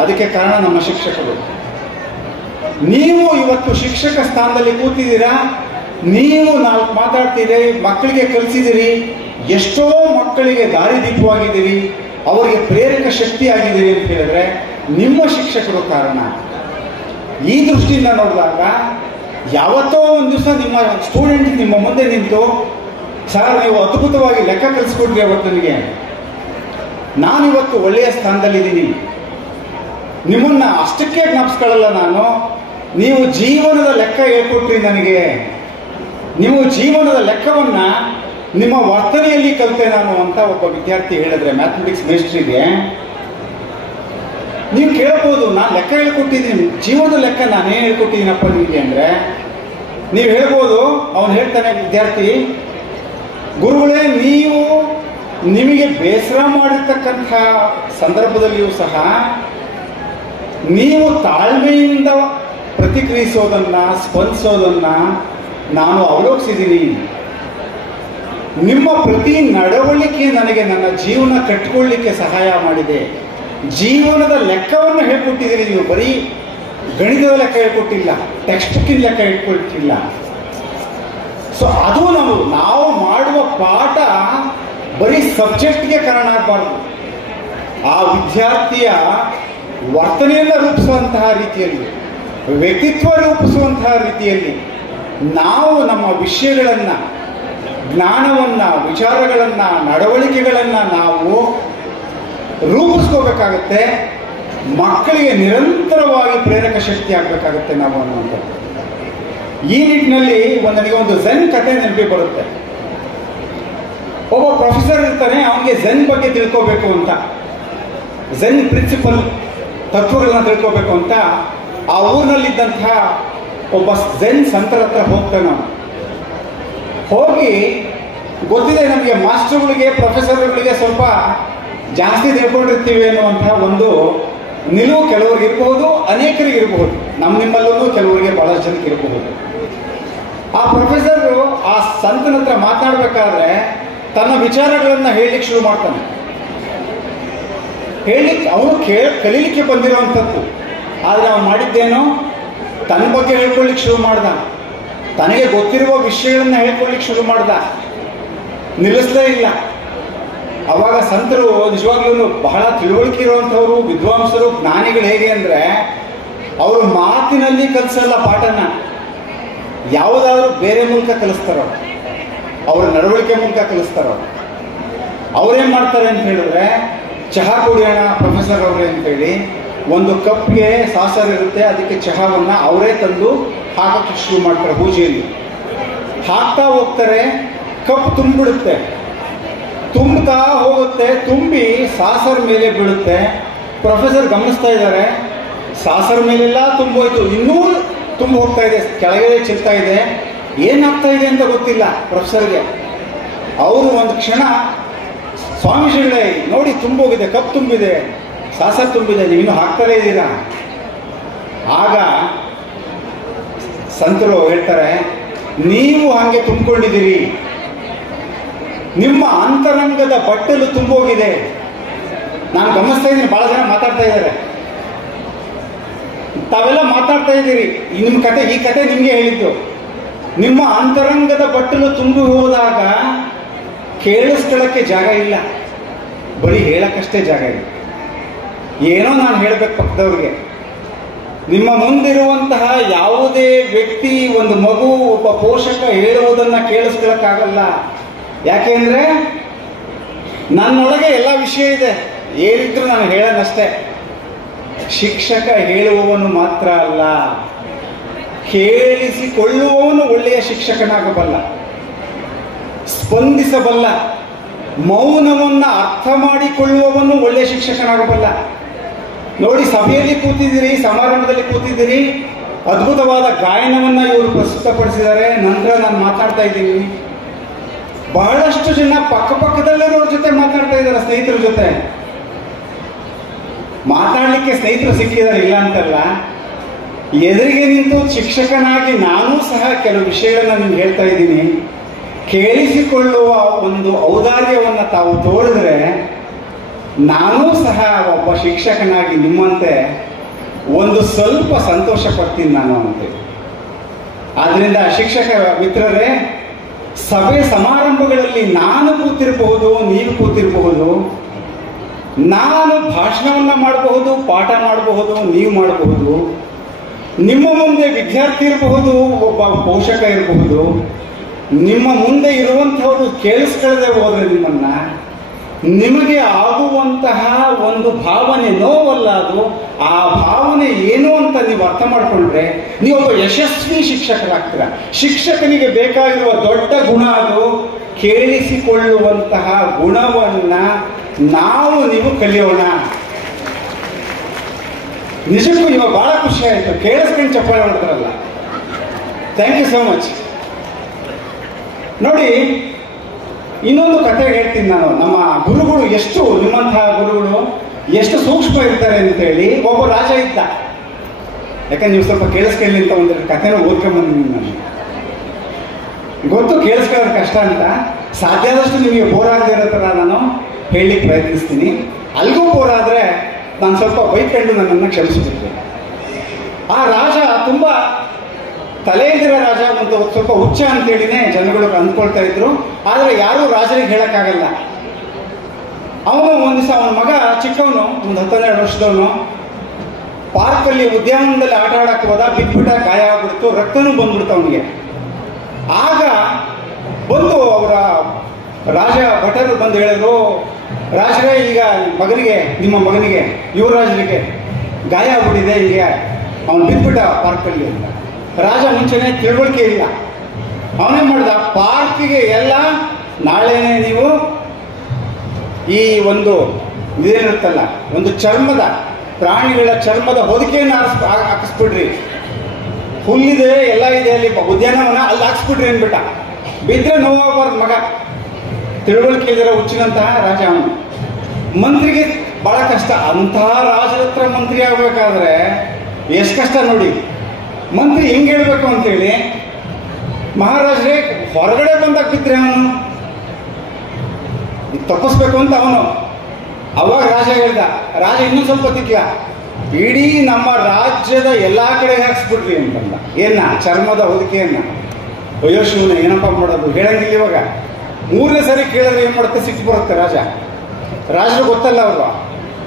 ಅದಕ್ಕೆ ಕಾರಣ ನಮ್ಮ ಶಿಕ್ಷಕರು. ನೀವು ಇವತ್ತು ಶಿಕ್ಷಕ ಸ್ಥಾನದಲ್ಲಿ ಕೂತಿದ್ದೀರಾ, ನೀವು 4 ಮಾತಾಡ್ತಿದ್ದೀರಿ, ಮಕ್ಕಳಿಗೆ ಕಲಿಸಿದಿರಿ, ಎಷ್ಟೋ ಮಕ್ಕಳಿಗೆ ದಾರಿದೀಪವಾಗಿದ್ದೀರಿ, ಅವರಿಗೆ ಪ್ರೇರಕ ಶಕ್ತಿ ಆಗಿದ್ದೀರಿ ಅಂತ ಹೇಳಿದ್ರೆ ನಿಮ್ಮ ಶಿಕ್ಷಕರು ಕಾರಣ. ಈ ದೃಷ್ಟಿಯಿಂದ ನೋಡಿದಾಗ ಯಾವತ್ತೋ ಒಂದು ದಿವಸ ನಿಮ್ಮ ಸ್ಟೂಡೆಂಟ್ ನಿಮ್ಮ ಮುಂದೆ ನಿಂತು, ಸರ್ ನೀವು ಅದ್ಭುತವಾಗಿ ಲೆಕ್ಕ ಕಲಿಸ್ಕೊಟ್ರಿ ಅವತ್ತು ನನಗೆ, ನಾನಿವತ್ತು ಒಳ್ಳೆಯ ಸ್ಥಾನದಲ್ಲಿದ್ದೀನಿ, ನಿಮ್ಮನ್ನ ಅಷ್ಟಕ್ಕೆ ಜ್ಞಾಪಿಸ್ಕೊಳ್ಳಲ್ಲ ನಾನು, ನೀವು ಜೀವನದ ಲೆಕ್ಕ ಹೇಳ್ಕೊಟ್ರಿ ನನಗೆ, ನೀವು ಜೀವನದ ಲೆಕ್ಕವನ್ನ ನಿಮ್ಮ ವರ್ತನೆಯಲ್ಲಿ ಕಲಿತೆ ನಾನು ಅಂತ ಒಬ್ಬ ವಿದ್ಯಾರ್ಥಿ ಹೇಳಿದ್ರೆ ಮ್ಯಾಥಮೆಟಿಕ್ಸ್ ಮೇಸ್ಟ್ರಿಗೆ, ನೀವು ಕೇಳ್ಬೋದು, ನಾನು ಲೆಕ್ಕ ಹೇಳ್ಕೊಟ್ಟಿದ್ದೀನಿ, ಜೀವನದ ಲೆಕ್ಕ ನಾನೇ ಹೇಳ್ಕೊಟ್ಟಿದ್ದೀನಪ್ಪ ನಿಮಗೆ ಅಂದ್ರೆ ನೀವು ಹೇಳ್ಬೋದು. ಅವನು ಹೇಳ್ತಾನೆ ವಿದ್ಯಾರ್ಥಿ, ಗುರುಗಳೇ ನೀವು ನಿಮಗೆ ಬೇಸರ ಮಾಡಿರ್ತಕ್ಕಂಥ ಸಂದರ್ಭದಲ್ಲಿಯೂ ಸಹ ನೀವು ತಾಳ್ಮೆಯಿಂದ ಪ್ರತಿಕ್ರಿಯಿಸೋದನ್ನ, ಸ್ಪಂದಿಸೋದನ್ನ ನಾನು ಅವಲೋಕಿಸಿದ್ದೀನಿ. ನಿಮ್ಮ ಪ್ರತಿ ನಡವಳಿಕೆ ನನಗೆ ನನ್ನ ಜೀವನ ಕಟ್ಟಿಕೊಳ್ಳಿಕ್ಕೆ ಸಹಾಯ ಮಾಡಿದೆ. ಜೀವನದ ಲೆಕ್ಕವನ್ನು ಹೇಳ್ಕೊಟ್ಟಿದ್ದೀರಿ ನೀವು, ಬರೀ ಗಣಿತದ ಲೆಕ್ಕ ಹೇಳ್ಕೊಟ್ಟಿಲ್ಲ, ಟೆಕ್ಸ್ಟ್ ಬುಕ್ಕಿನ ಲೆಕ್ಕ ಹೇಳ್ಕೊಟ್ಟಿಲ್ಲ. ಸೊ ಅದು ನಾವು ಮಾಡುವ ಪಾಠ ಬರೀ ಸಬ್ಜೆಕ್ಟ್ಗೆ ಕಾರಣ ಆಗಬಾರ್ದು, ಆ ವಿದ್ಯಾರ್ಥಿಯ ವರ್ತನೆಯನ್ನ ರೂಪಿಸುವಂತಹ ರೀತಿಯಲ್ಲಿ, ವ್ಯಕ್ತಿತ್ವ ರೂಪಿಸುವಂತಹ ರೀತಿಯಲ್ಲಿ ನಾವು ನಮ್ಮ ವಿಷಯಗಳನ್ನ, ಜ್ಞಾನವನ್ನ, ವಿಚಾರಗಳನ್ನ, ನಡವಳಿಕೆಗಳನ್ನ ನಾವು ರೂಪಿಸ್ಕೋಬೇಕಾಗತ್ತೆ. ಮಕ್ಕಳಿಗೆ ನಿರಂತರವಾಗಿ ಪ್ರೇರಕ ಶಕ್ತಿ ಆಗಬೇಕಾಗುತ್ತೆ ನಾವು ಅನ್ನುವಂಥದ್ದು. ಈ ನಿಟ್ಟಿನಲ್ಲಿ ನನಗೆ ಒಂದು ಝೆನ್ ಕಥೆ ನೆನಪಿ ಬರುತ್ತೆ. ಒಬ್ಬ ಪ್ರೊಫೆಸರ್ ಇರ್ತಾನೆ, ಅವನಿಗೆ ಝೆನ್ ಬಗ್ಗೆ ತಿಳ್ಕೋಬೇಕು ಅಂತ, ಝೆನ್ ಪ್ರಿನ್ಸಿಪಲ್ ತತ್ವಗಳನ್ನ ತಿಳ್ಕೋಬೇಕು ಅಂತ ಆ ಊರಿನಲ್ಲಿದ್ದಂತಹ ಒಬ್ಬ ಝೆನ್ ಸಂತರ ಹತ್ರ ಹೋಗ್ತಾನೆ. ಹೋಗಿ ಗೊತ್ತಿದೆ ನಮಗೆ ಮಾಸ್ಟರ್ಗಳಿಗೆ, ಪ್ರೊಫೆಸರ್ಗಳಿಗೆ ಸ್ವಲ್ಪ ಜಾಸ್ತಿ ತಿಳ್ಕೊಂಡಿರ್ತೀವಿ ಅನ್ನುವಂತಹ ಒಂದು ನಿಲುವು ಕೆಲವರಿಗೆ ಇರಬಹುದು, ಅನೇಕರಿಗೆ ಇರಬಹುದು, ನಿಮ್ಮಲ್ಲೂ ಕೆಲವರಿಗೆ ಬಹಳಷ್ಟು ಜನಕ್ಕೆ ಇರಬಹುದು. ಆ ಪ್ರೊಫೆಸರ್ ಆ ಸಂತನ ಹತ್ರ ಮಾತನಾಡಬೇಕಾದ್ರೆ ತನ್ನ ವಿಚಾರಗಳನ್ನ ಹೇಳಲಿಕ್ಕೆ ಶುರು ಮಾಡ್ತಾನೆ. ಅವನು ಕಲೀಲಿಕ್ಕೆ ಬಂದಿರುವಂಥದ್ದು, ಆದರೆ ಅವನು ಮಾಡಿದ್ದೇನೋ ತನ್ನ ಬಗ್ಗೆ ಹೇಳ್ಕೊಳ್ಳಿಕ್ಕೆ ಶುರು ಮಾಡ್ದ, ತನಗೆ ಗೊತ್ತಿರುವ ವಿಷಯಗಳನ್ನ ಹೇಳ್ಕೊಳ್ಳಿಕ್ಕೆ ಶುರು ಮಾಡ್ದ, ನಿಲ್ಲಿಸಲೇ ಇಲ್ಲ. ಅವಾಗ ಸಂತರು ನಿಜವಾಗ್ಲೂ ಬಹಳ ತಿಳುವಳಿಕೆ ಇರುವಂಥವ್ರು, ವಿದ್ವಾಂಸರು, ಜ್ಞಾನಿಗಳು ಹೇಗೆ ಅಂದರೆ ಅವರು ಮಾತಿನಲ್ಲಿ ಕಲಿಸಲ್ಲ ಪಾಠನ, ಯಾವುದಾದ್ರೂ ಬೇರೆ ಮೂಲಕ ಕಲಿಸ್ತಾರೋ, ಅವರ ನಡವಳಿಕೆ ಮೂಲಕ ಕಲಿಸ್ತಾರೋ. ಅವ್ರೇನ್ ಮಾಡ್ತಾರೆ ಅಂತ ಹೇಳಿದ್ರೆ, ಚಹಾ ಕುಡಿಯೋಣ ಪ್ರೊಫೆಸರ್ ಅವರೇ ಅಂತೇಳಿ ಒಂದು ಕಪ್ಗೆ ಸಾಸರ್ ಇರುತ್ತೆ, ಅದಕ್ಕೆ ಚಹಾವನ್ನ ಅವರೇ ತಂದು ಹಾಕಕ್ಕೆ ಶುರು ಮಾಡ್ತಾರೆ. ಪೂಜೆಯಲ್ಲಿ ಹಾಕ್ತಾ ಹೋಗ್ತಾರೆ, ಕಪ್ ತುಂಬಿಬಿಡುತ್ತೆ, ತುಂಬುತ್ತಾ ಹೋಗುತ್ತೆ, ತುಂಬಿ ಸಾಸರ್ ಮೇಲೆ ಬೀಳುತ್ತೆ. ಪ್ರೊಫೆಸರ್ ಗಮನಿಸ್ತಾ ಇದ್ದಾರೆ, ಸಾಸರ್ ಮೇಲೆಲ್ಲ ತುಂಬೋಯ್ತು, ಇನ್ನೂ ತುಂಬ ಹೋಗ್ತಾ ಇದೆ, ಕೆಳಗೆ ಚಿಲ್ತಾ ಇದೆ, ಏನಾಗ್ತಾ ಇದೆ ಅಂತ ಗೊತ್ತಿಲ್ಲ ಪ್ರೊಫೆಸರ್ಗೆ. ಅವರು ಒಂದು ಕ್ಷಣ, ಸ್ವಾಮೀಜಿಗಳೇ ನೋಡಿ ತುಂಬೋಗಿದೆ, ಕಪ್ ತುಂಬಿದೆ, ಸಾಸರ್ ತುಂಬಿದೆ, ನೀವಿನ್ನೂ ಹಾಕ್ತಾರೇ ಇದ್ದೀರಾ. ಆಗ ಸಂತರು ಹೇಳ್ತಾರೆ, ನೀವು ಹಾಗೆ ತುಂಬಿಕೊಂಡಿದ್ದೀರಿ, ನಿಮ್ಮ ಅಂತರಂಗದ ಬಟ್ಟಲು ತುಂಬೋಗಿದೆ. ನಾನು ಗಮನಿಸ್ತಾ ಇದ್ದೀನಿ, ಬಹಳ ಜನ ಮಾತಾಡ್ತಾ ಇದ್ದಾರೆ, ತಾವೆಲ್ಲ ಮಾತಾಡ್ತಾ ಇದ್ದೀರಿ, ನಿಮ್ಮ ಕತೆ, ಈ ಕತೆ ನಿಮಗೆ ಹೇಳಿದ್ದು. ನಿಮ್ಮ ಅಂತರಂಗದ ಬಟ್ಟಲು ತುಂಬಿ ಹೋದಾಗ ಕೇಳಿಸ್ಕೊಳ್ಳಕ್ಕೆ ಜಾಗ ಇಲ್ಲ, ಬರೀ ಹೇಳಕ್ಕಷ್ಟೇ ಜಾಗ ಇದೆ. ಏನೋ ನಾನು ಹೇಳಬೇಕು ಪಕ್ಕದವ್ರಿಗೆ. ನಿಮ್ಮ ಮುಂದಿರುವಂತಹ ಯಾವುದೇ ವ್ಯಕ್ತಿ, ಒಂದು ಮಗು, ಒಬ್ಬ ಪೋಷಕ ಹೇಳುವುದನ್ನ ಕೇಳಿಸ್ಕೊಳ್ಳಕ್ಕಾಗಲ್ಲ. ಯಾಕೆಂದ್ರೆ ನನ್ನೊಳಗೆ ಎಲ್ಲ ವಿಷಯ ಇದೆ, ಏನಿದ್ರು ನಾನು ಹೇಳೋಣಷ್ಟೇ. ಶಿಕ್ಷಕ ಹೇಳುವವನು ಮಾತ್ರ ಅಲ್ಲ, ಕೇಳಿಸಿಕೊಳ್ಳುವವನು ಒಳ್ಳೆಯ ಶಿಕ್ಷಕನಾಗಬಲ್ಲ, ಸ್ಪಂದಿಸಬಲ್ಲ. ಮೌನವನ್ನು ಅರ್ಥ ಮಾಡಿಕೊಳ್ಳುವವನು ಒಳ್ಳೆಯ ಶಿಕ್ಷಕನಾಗಬಲ್ಲ. ನೋಡಿ, ಸಭೆಯಲ್ಲಿ ಕೂತಿದ್ದೀರಿ, ಸಮಾರಂಭದಲ್ಲಿ ಕೂತಿದ್ದೀರಿ, ಅದ್ಭುತವಾದ ಗಾಯನವನ್ನು ಇವರು ಪ್ರಸ್ತುತಪಡಿಸಿದ್ದಾರೆ. ನಂತರ ನಾನು ಮಾತಾಡ್ತಾ ಇದ್ದೀನಿ, ಬಹಳಷ್ಟು ಜನ ಪಕ್ಕದಲ್ಲಿರೋರ ಜೊತೆ ಮಾತಾಡ್ತಾ ಇದ್ದಾರೆ, ಸ್ನೇಹಿತರ ಜೊತೆ ಮಾತಾಡಲಿಕ್ಕೆ ಸ್ನೇಹಿತರು ಸಿಕ್ಕಿದ್ದಾರೆ, ಇಲ್ಲ ಅಂತಲ್ಲ. ಎದುರಿಗೆ ನಿಂತು ಶಿಕ್ಷಕನಾಗಿ ನಾನೂ ಸಹ ಕೆಲವು ವಿಷಯಗಳನ್ನ ನಿಮ್ಗೆ ಹೇಳ್ತಾ ಇದ್ದೀನಿ. ಕೇಳಿಸಿಕೊಳ್ಳುವ ಒಂದು ಔದಾರ್ಯವನ್ನು ತಾವು ತೋರಿದ್ರೆ ನಾನೂ ಸಹ ಒಬ್ಬ ಶಿಕ್ಷಕನಾಗಿ ನಿಮ್ಮಂತೆ ಒಂದು ಸ್ವಲ್ಪ ಸಂತೋಷ ಪಡ್ತೀನಿ ನಾನು ಅಂತೇಳಿ. ಆದ್ರಿಂದ ಶಿಕ್ಷಕ ಮಿತ್ರರೇ, ಸಭೆ ಸಮಾರಂಭಗಳಲ್ಲಿ ನಾನು ಕೂತಿರಬಹುದು, ನೀವು ಕೂತಿರಬಹುದು, ನಾನು ಭಾಷಣವನ್ನ ಮಾಡಬಹುದು, ಪಾಠ ಮಾಡಬಹುದು, ನೀವು ಮಾಡಬಹುದು. ನಿಮ್ಮ ಮುಂದೆ ವಿದ್ಯಾರ್ಥಿ ಇರಬಹುದು, ಒಬ್ಬ ಪೋಷಕ ಇರಬಹುದು. ನಿಮ್ಮ ಮುಂದೆ ಇರುವಂಥವರು ಕೇಳಿಸ್ಕೊಳ್ಳದೆ ಹೋದ್ರೆ ನಿಮ್ಮನ್ನ, ನಿಮಗೆ ಆಗುವಂತಹ ಒಂದು ಭಾವನೆ ನೋವಲ್ಲ ಅದು. ಆ ಭಾವನೆ ಏನು ಅಂತ ನೀವು ಅರ್ಥ ಮಾಡಿಕೊಂಡ್ರೆ ನೀವು ಒಬ್ಬ ಯಶಸ್ವಿ ಶಿಕ್ಷಕರಾಗ್ತೀರ. ಶಿಕ್ಷಕನಿಗೆ ಬೇಕಾಗಿರುವ ದೊಡ್ಡ ಗುಣ ಅದು ಕೇಳಿಸಿಕೊಳ್ಳುವಂತಹ ಗುಣವನ್ನ ನೀವು ಕಲಿಯೋಣ. ನಿಜಕ್ಕೂ ಇವಾಗ ಬಹಳ ಖುಷಿ ಆಯಿತು, ಕೇಳಿಸ್ಕೊಂಡು ಚಪ್ಪಾಳೆ ಮಾಡ್ತಾರಲ್ಲ. Thank you so much. ನೋಡಿ, ಇನ್ನೊಂದು ಕಥೆ ಹೇಳ್ತೀನಿ ನಾನು. ನಮ್ಮ ಗುರುಗಳು ಎಷ್ಟು, ನಿಮ್ಮಂತಹ ಗುರುಗಳು ಎಷ್ಟು ಸೂಕ್ಷ್ಮ ಇರ್ತಾರೆ ಅಂತೇಳಿ. ಒಬ್ಬ ರಾಜ ಇದ್ದ. ಯಾಕಂದ್ರೆ ನೀವು ಸ್ವಲ್ಪ ಕೇಳಿಸ್ಕೊಳ್ಳಿ ಅಂತ ಒಂದು ಕಥೆನ ಓದ್ಕೊಂಡ್ಬಂದಿದ್ದೀನಿ ನಾನು. ಗೊತ್ತು ಕೇಳಿಸ್ಕೊಳ್ಳೋದು ಕಷ್ಟ ಅಂತ. ಸಾಧ್ಯ ಆದಷ್ಟು ನಿಮಗೆ ಬೋರ್ ಆಗದೆ ಇರೋ ಥರ ನಾನು ಹೇಳಲಿಕ್ಕೆ ಪ್ರಯತ್ನಿಸ್ತೀನಿ. ಅಲ್ಲಿಗೂ ಬೋರ್ ಆದರೆ ನಾನು ಸ್ವಲ್ಪ ಬೈಕೊಂಡು ನನ್ನನ್ನು ಕ್ಷಮಿಸಿಬಿಡ್ತೀನಿ. ಆ ರಾಜ ತುಂಬ ತಲೆಯಲ್ಲಿರೋ ರಾಜ, ಮತ್ತು ಸ್ವಲ್ಪ ಹುಚ್ಚ ಅಂತೇಳಿನೇ ಜನಗಳು ಅಂದ್ಕೊಳ್ತಾ ಇದ್ರು. ಆದರೆ ಯಾರೂ ರಾಜರಿಗೆ ಹೇಳಕ್ಕಾಗಲ್ಲ. ಅವನು ಒಂದು ದಿವಸ ಅವನ ಮಗ ಚಿಕ್ಕವನು, ಒಂದು 12 ವರ್ಷದವನು, ಪಾರ್ಕಲ್ಲಿ ಉದ್ಯಾನವನದಲ್ಲಿ ಆಟ ಆಡಕ್ಕೆ ಹೋದ. ಬಿಟ್ಬಿಟ್ಟ, ಗಾಯ ಆಗ್ಬಿಡ್ತು, ರಕ್ತನೂ ಬಂದ್ಬಿಡ್ತು ಅವನಿಗೆ. ಆಗ ಬಂದು ಅವರ ರಾಜ ಭಟರು ಬಂದು ಹೇಳಿದ್ರು, ರಾಜರೇ, ಈಗ ಮಗನಿಗೆ, ನಿಮ್ಮ ಮಗನಿಗೆ, ಯುವರಾಜನಿಗೆ ಗಾಯ ಆಗ್ಬಿಟ್ಟಿದೆ, ಹೀಗೆ ಅವನು ಬಿದ್ದುಬಿಟ್ಟ ಪಾರ್ಕಲ್ಲಿ ಅಂತ. ರಾಜ ಮುಂಚೆನೆ ತಿಳುವಳಿಕೆ ಇಲ್ಲ. ಅವನೇ ಮಾಡ್ದ, ಪಾರ್ಕಿಗೆ ಎಲ್ಲ ನಾಳೆನೆ ನೀವು ಈ ಒಂದು ಇದೇನಿರುತ್ತಲ್ಲ, ಒಂದು ಚರ್ಮದ, ಪ್ರಾಣಿಗಳ ಚರ್ಮದ ಹೊದಿಕೆಯನ್ನು ಹಾಕಿಸ್ಬಿಡ್ರಿ. ಹುಲ್ಲಿದೆ, ಎಲ್ಲ ಇದೆ ಅಲ್ಲಿ ಉದ್ಯಾನವನ, ಅಲ್ಲಿ ಹಾಕ್ಸ್ಬಿಡ್ರಿ ಅಂದ್ಬಿಟ್ಟ. ಬಿದ್ದರೆ ನೋವಾಗಬಾರ್ದು ಮಗ. ತಿಳುವಳಿಕೆ ಇಲ್ಲದಿರೋ ಹುಚ್ಚಿನಂತಹ ರಾಜ ಅವನು. ಮಂತ್ರಿಗೆ ಬಹಳ ಕಷ್ಟ. ಅಂತಹ ರಾಜರ ಹತ್ರ ಮಂತ್ರಿ ಆಗ್ಬೇಕಾದ್ರೆ ಎಷ್ಟು ಕಷ್ಟ ನೋಡಿ. ಮಂತ್ರಿ ಹೆಂಗೆ ಹೇಳ್ಬೇಕು ಅಂತೇಳಿ, ಮಹಾರಾಜರೇ ಹೊರಗಡೆ ಬಂದಾಗ ಬಿದ್ದರೆ ಅವನು ತಪ್ಪಿಸ್ಬೇಕು ಅಂತ ಅವನು. ಅವಾಗ ರಾಜ ಹೇಳ್ದ. ರಾಜ ಇನ್ನೂ ಸ್ವಲ್ಪ ತಿಕ್ಕ, ಇಡೀ ನಮ್ಮ ರಾಜ್ಯದ ಎಲ್ಲಾ ಕಡೆ ಹಾಕ್ಸ್ಬಿಡ್ರಿ ಅಂತಂದ. ಏನ? ಚರ್ಮದ ಹೊದಿಕೆಯನ್ನ. ಅಯ್ಯೋ ಶಿವನ, ಏನಪ್ಪ ಮಾಡೋದು, ಹೇಳಂಗಿಲ್ಲ. ಇವಾಗ 3ನೇ ಸರಿ ಕೇಳಿದ್ರೆ ಏನ್ ಮಾಡುತ್ತೆ, ಸಿಟ್ಟು ಬರುತ್ತೆ ರಾಜರು ಗೊತ್ತಲ್ಲ, ಅವರು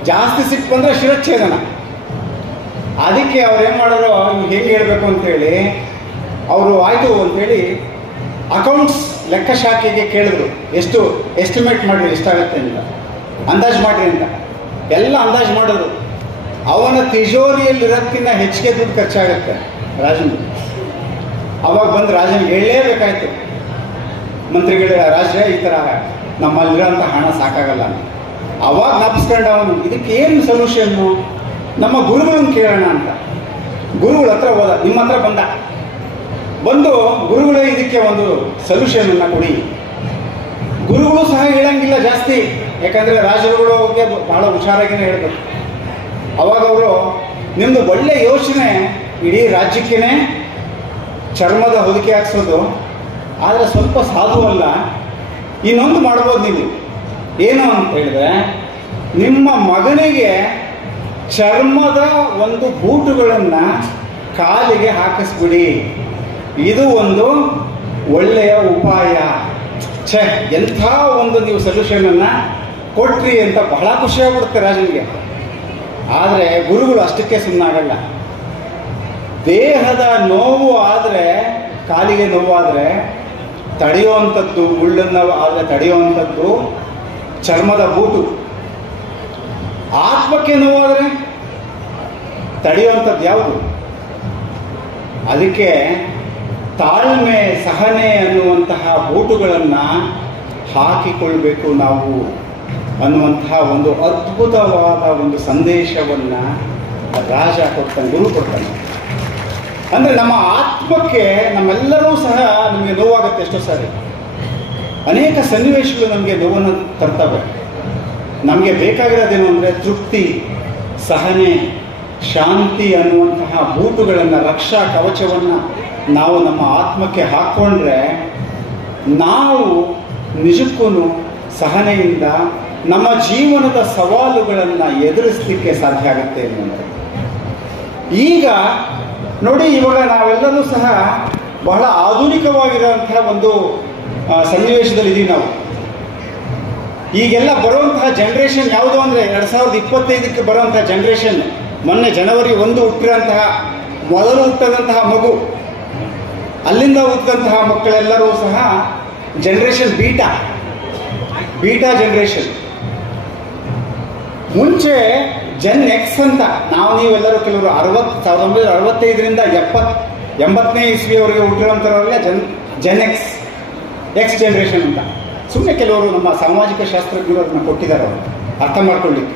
ಜಾಸ್ತಿ ಸಿಟ್ಟು ಬಂದ್ರೆ ಶಿರಚ್ಛೇದನ. ಅದಕ್ಕೆ ಅವ್ರು ಏನ್ ಮಾಡೋರು, ಹೆಂಗೆ ಹೇಳ್ಬೇಕು ಅಂತೇಳಿ ಅವರು ಆಯ್ತು ಅಂತೇಳಿ ಅಕೌಂಟ್ಸ್ ಲೆಕ್ಕ ಶಾಖೆಗೆ ಕೇಳಿದ್ರು, ಎಷ್ಟು ಎಸ್ಟಿಮೇಟ್ ಮಾಡ್ರಿ, ಎಷ್ಟಾಗತ್ತೆ ಅಂತ, ಅಂದಾಜು ಮಾಡ್ರಿ ಅಂತ. ಎಲ್ಲ ಅಂದಾಜು ಮಾಡಿದ್ರು. ಅವನ ತಿಜೋರಿಯಲ್ಲಿರೋದಕ್ಕಿಂತ ಹೆಚ್ಚಿಗೆ ದುಡ್ಡು ಖರ್ಚಾಗತ್ತೆ ರಾಜನ. ಅವಾಗ ಬಂದು ರಾಜನಿಗೆ ಹೇಳಲೇಬೇಕಾಯ್ತು. ಮಂತ್ರಿಗಳ, ರಾಜ ಈ ಥರ ನಮ್ಮಲ್ಲಿರೋಂಥ ಹಣ ಸಾಕಾಗಲ್ಲ. ಅವಾಗ ನಪ್ಸ್ಕೊಂಡು ಅವನು, ಇದಕ್ಕೆ ಏನು ಸೊಲ್ಯೂಷನ್ನು, ನಮ್ಮ ಗುರುಗಳನ್ನು ಕೇಳೋಣ ಅಂತ ಗುರುಗಳ ಹತ್ರ ಹೋದ. ನಿಮ್ಮ ಹತ್ರ ಬಂದು ಗುರುಗಳೇ ಇದಕ್ಕೆ ಒಂದು ಸೊಲ್ಯೂಷನನ್ನು ಕೊಡಿ. ಗುರುಗಳು ಸಹ ಹೇಳಂಗಿಲ್ಲ ಜಾಸ್ತಿ, ಯಾಕಂದರೆ ರಾಜರುಗಳಿಗೆ ಬಹಳ ಹುಷಾರಾಗಿನೇ ಹೇಳ್ಬೇಕು. ಅವಾಗ ಅವರು, ನಿಮ್ಮದು ಒಳ್ಳೆ ಯೋಚನೆ, ಇಡೀ ರಾಜ್ಯಕ್ಕೇ ಚರ್ಮದ ಹೊದಿಕೆ ಹಾಕ್ಸೋದು, ಆದರೆ ಸ್ವಲ್ಪ ಸಾಧುವಲ್ಲ. ಇನ್ನೊಂದು ಮಾಡ್ಬೋದು ನೀವು. ಏನು ಅಂತ ಹೇಳಿದ್ರೆ, ನಿಮ್ಮ ಮಗನಿಗೆ ಚರ್ಮದ ಒಂದು ಬೂಟುಗಳನ್ನು ಕಾಲಿಗೆ ಹಾಕಿಸ್ಬಿಡಿ. ಇದು ಒಂದು ಒಳ್ಳೆಯ ಉಪಾಯ. ಛೇ, ಎಂಥ ಒಂದು ನೀವು ಸೊಲ್ಯೂಷನನ್ನು ಕೊಟ್ರಿ ಅಂತ ಬಹಳ ಖುಷಿಯಾಗ್ಬಿಡುತ್ತೆ ರಾಜನಿಗೆ. ಆದರೆ ಗುರುಗಳು ಅಷ್ಟಕ್ಕೆ ಸುಮ್ಮನಾಗಲ್ಲ. ದೇಹದ ನೋವು ಆದರೆ, ಕಾಲಿಗೆ ನೋವಾದರೆ ತಡೆಯುವಂಥದ್ದು, ಮುಳ್ಳನ್ನು ಆದರೆ ತಡೆಯುವಂಥದ್ದು ಚರ್ಮದ ಬೂಟು. ಆತ್ಮಕ್ಕೆ ನೋವಾದರೆ ತಡೆಯುವಂಥದ್ದು ಯಾವುದು? ಅದಕ್ಕೆ ತಾಳ್ಮೆ, ಸಹನೆ ಅನ್ನುವಂತಹ ಬೂಟುಗಳನ್ನು ಹಾಕಿಕೊಳ್ಬೇಕು ನಾವು ಅನ್ನುವಂತಹ ಒಂದು ಅದ್ಭುತವಾದ ಒಂದು ಸಂದೇಶವನ್ನು ರಾಜ ಕೊಡ್ತಾನೆ, ಗುರು ಕೊಡ್ತಾನೆ. ಅಂದರೆ ನಮ್ಮ ಆತ್ಮಕ್ಕೆ ನಮ್ಮೆಲ್ಲರೂ ಸಹ ನಮಗೆ ನೋವಾಗುತ್ತೆ. ಎಷ್ಟೋ ಸಾರಿ ಅನೇಕ ಸನ್ನಿವೇಶಗಳು ನಮಗೆ ನೋವನ್ನು ತರ್ತವೆ. ನಮಗೆ ಬೇಕಾಗಿರೋದೇನು ಅಂದರೆ ತೃಪ್ತಿ, ಸಹನೆ, ಶಾಂತಿ ಅನ್ನುವಂತಹ ಬೂಟುಗಳನ್ನು, ರಕ್ಷಾ ಕವಚವನ್ನು ನಾವು ನಮ್ಮ ಆತ್ಮಕ್ಕೆ ಹಾಕ್ಕೊಂಡ್ರೆ ನಾವು ನಿಜಕ್ಕೂ ಸಹನೆಯಿಂದ ನಮ್ಮ ಜೀವನದ ಸವಾಲುಗಳನ್ನು ಎದುರಿಸಲಿಕ್ಕೆ ಸಾಧ್ಯ ಆಗುತ್ತೆ ಅನ್ನೋದು. ಈಗ ನೋಡಿ, ಇವಾಗ ನಾವೆಲ್ಲರೂ ಸಹ ಬಹಳ ಆಧುನಿಕವಾಗಿರುವಂತಹ ಒಂದು ಸನ್ನಿವೇಶದಲ್ಲಿ ಇದ್ದೀವಿ ನಾವು. ಈಗೆಲ್ಲ ಬರುವಂತಹ ಜನ್ರೇಷನ್ ಯಾವುದು ಅಂದರೆ 2025ಕ್ಕೆ ಬರುವಂತಹ ಜನ್ರೇಷನ್. ಮೊನ್ನೆ ಜನವರಿ 1 ಹುಟ್ಟಿರೋಂತಹ ಮೊದಲು ಹುಟ್ಟದಂತಹ ಮಗು, ಅಲ್ಲಿಂದ ಹುಟ್ಟಿದಂತಹ ಮಕ್ಕಳೆಲ್ಲರೂ ಸಹ ಜನ್ರೇಷನ್ ಬೀಟಾ ಜನ್ರೇಷನ್. ಮುಂಚೆ ಜೆನ್ ಎಕ್ಸ್ ಅಂತ ನೀವೆಲ್ಲರೂ ಕೆಲವರು 1965ರಿಂದ 80ನೇ ಇಸ್ವಿಯವರೆಗೆ ಹುಟ್ಟಿರುವಂಥವರೆಲ್ಲ ಜೆನ್ ಎಕ್ಸ್ ಜನ್ರೇಷನ್ ಅಂತ. ಸುಮ್ಮನೆ ಕೆಲವರು ನಮ್ಮ ಸಾಮಾಜಿಕ ಶಾಸ್ತ್ರಜ್ಞರು ಅದನ್ನು ಕೊಟ್ಟಿದ್ದಾರೆ ಅವರು ಅರ್ಥ ಮಾಡ್ಕೊಳ್ಳಿಕ್ಕೆ.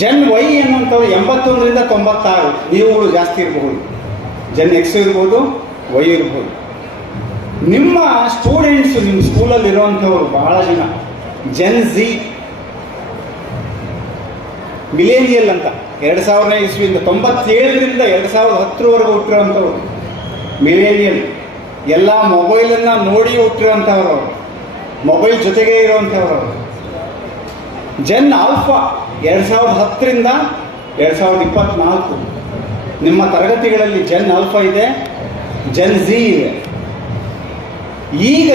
ಜೆನ್ ವೈ ಅನ್ನುವಂಥವ್ರು 81ರಿಂದ 96, ನೀವುಗಳು ಜಾಸ್ತಿ ಇರಬಹುದು. ಜೆನ್ ಎಕ್ಸ್ ಇರ್ಬೋದು, ವೈ ಇರ್ಬೋದು. ನಿಮ್ಮ ಸ್ಟೂಡೆಂಟ್ಸ್, ನಿಮ್ಮ ಸ್ಕೂಲಲ್ಲಿ ಇರುವಂಥವ್ರು ಬಹಳ ಜನ ಜೆನ್ ಝಿ, ಮಿಲೇನಿಯಲ್ ಅಂತ 2000ನೇ ಇಸ್ವಿಯಿಂದ 97ರಿಂದ 2010ವರೆಗೂ ಹುಟ್ಟಿರುವಂಥವ್ರು ಮಿಲೇನಿಯಲ್. ಎಲ್ಲ ಮೊಬೈಲನ್ನು ನೋಡಿ ಹುಟ್ಟಿರುವಂಥವ್ರು, ಮೊಬೈಲ್ ಜೊತೆಗೆ ಇರುವಂಥವ್ರು. Zen alpha 2010ರಿಂದ 2024. ನಿಮ್ಮ ತರಗತಿಗಳಲ್ಲಿ ಜೆನ್ ಆಲ್ಫಾ ಇದೆ, ಜೆನ್ ಝಿ ಇದೆ. ಈಗ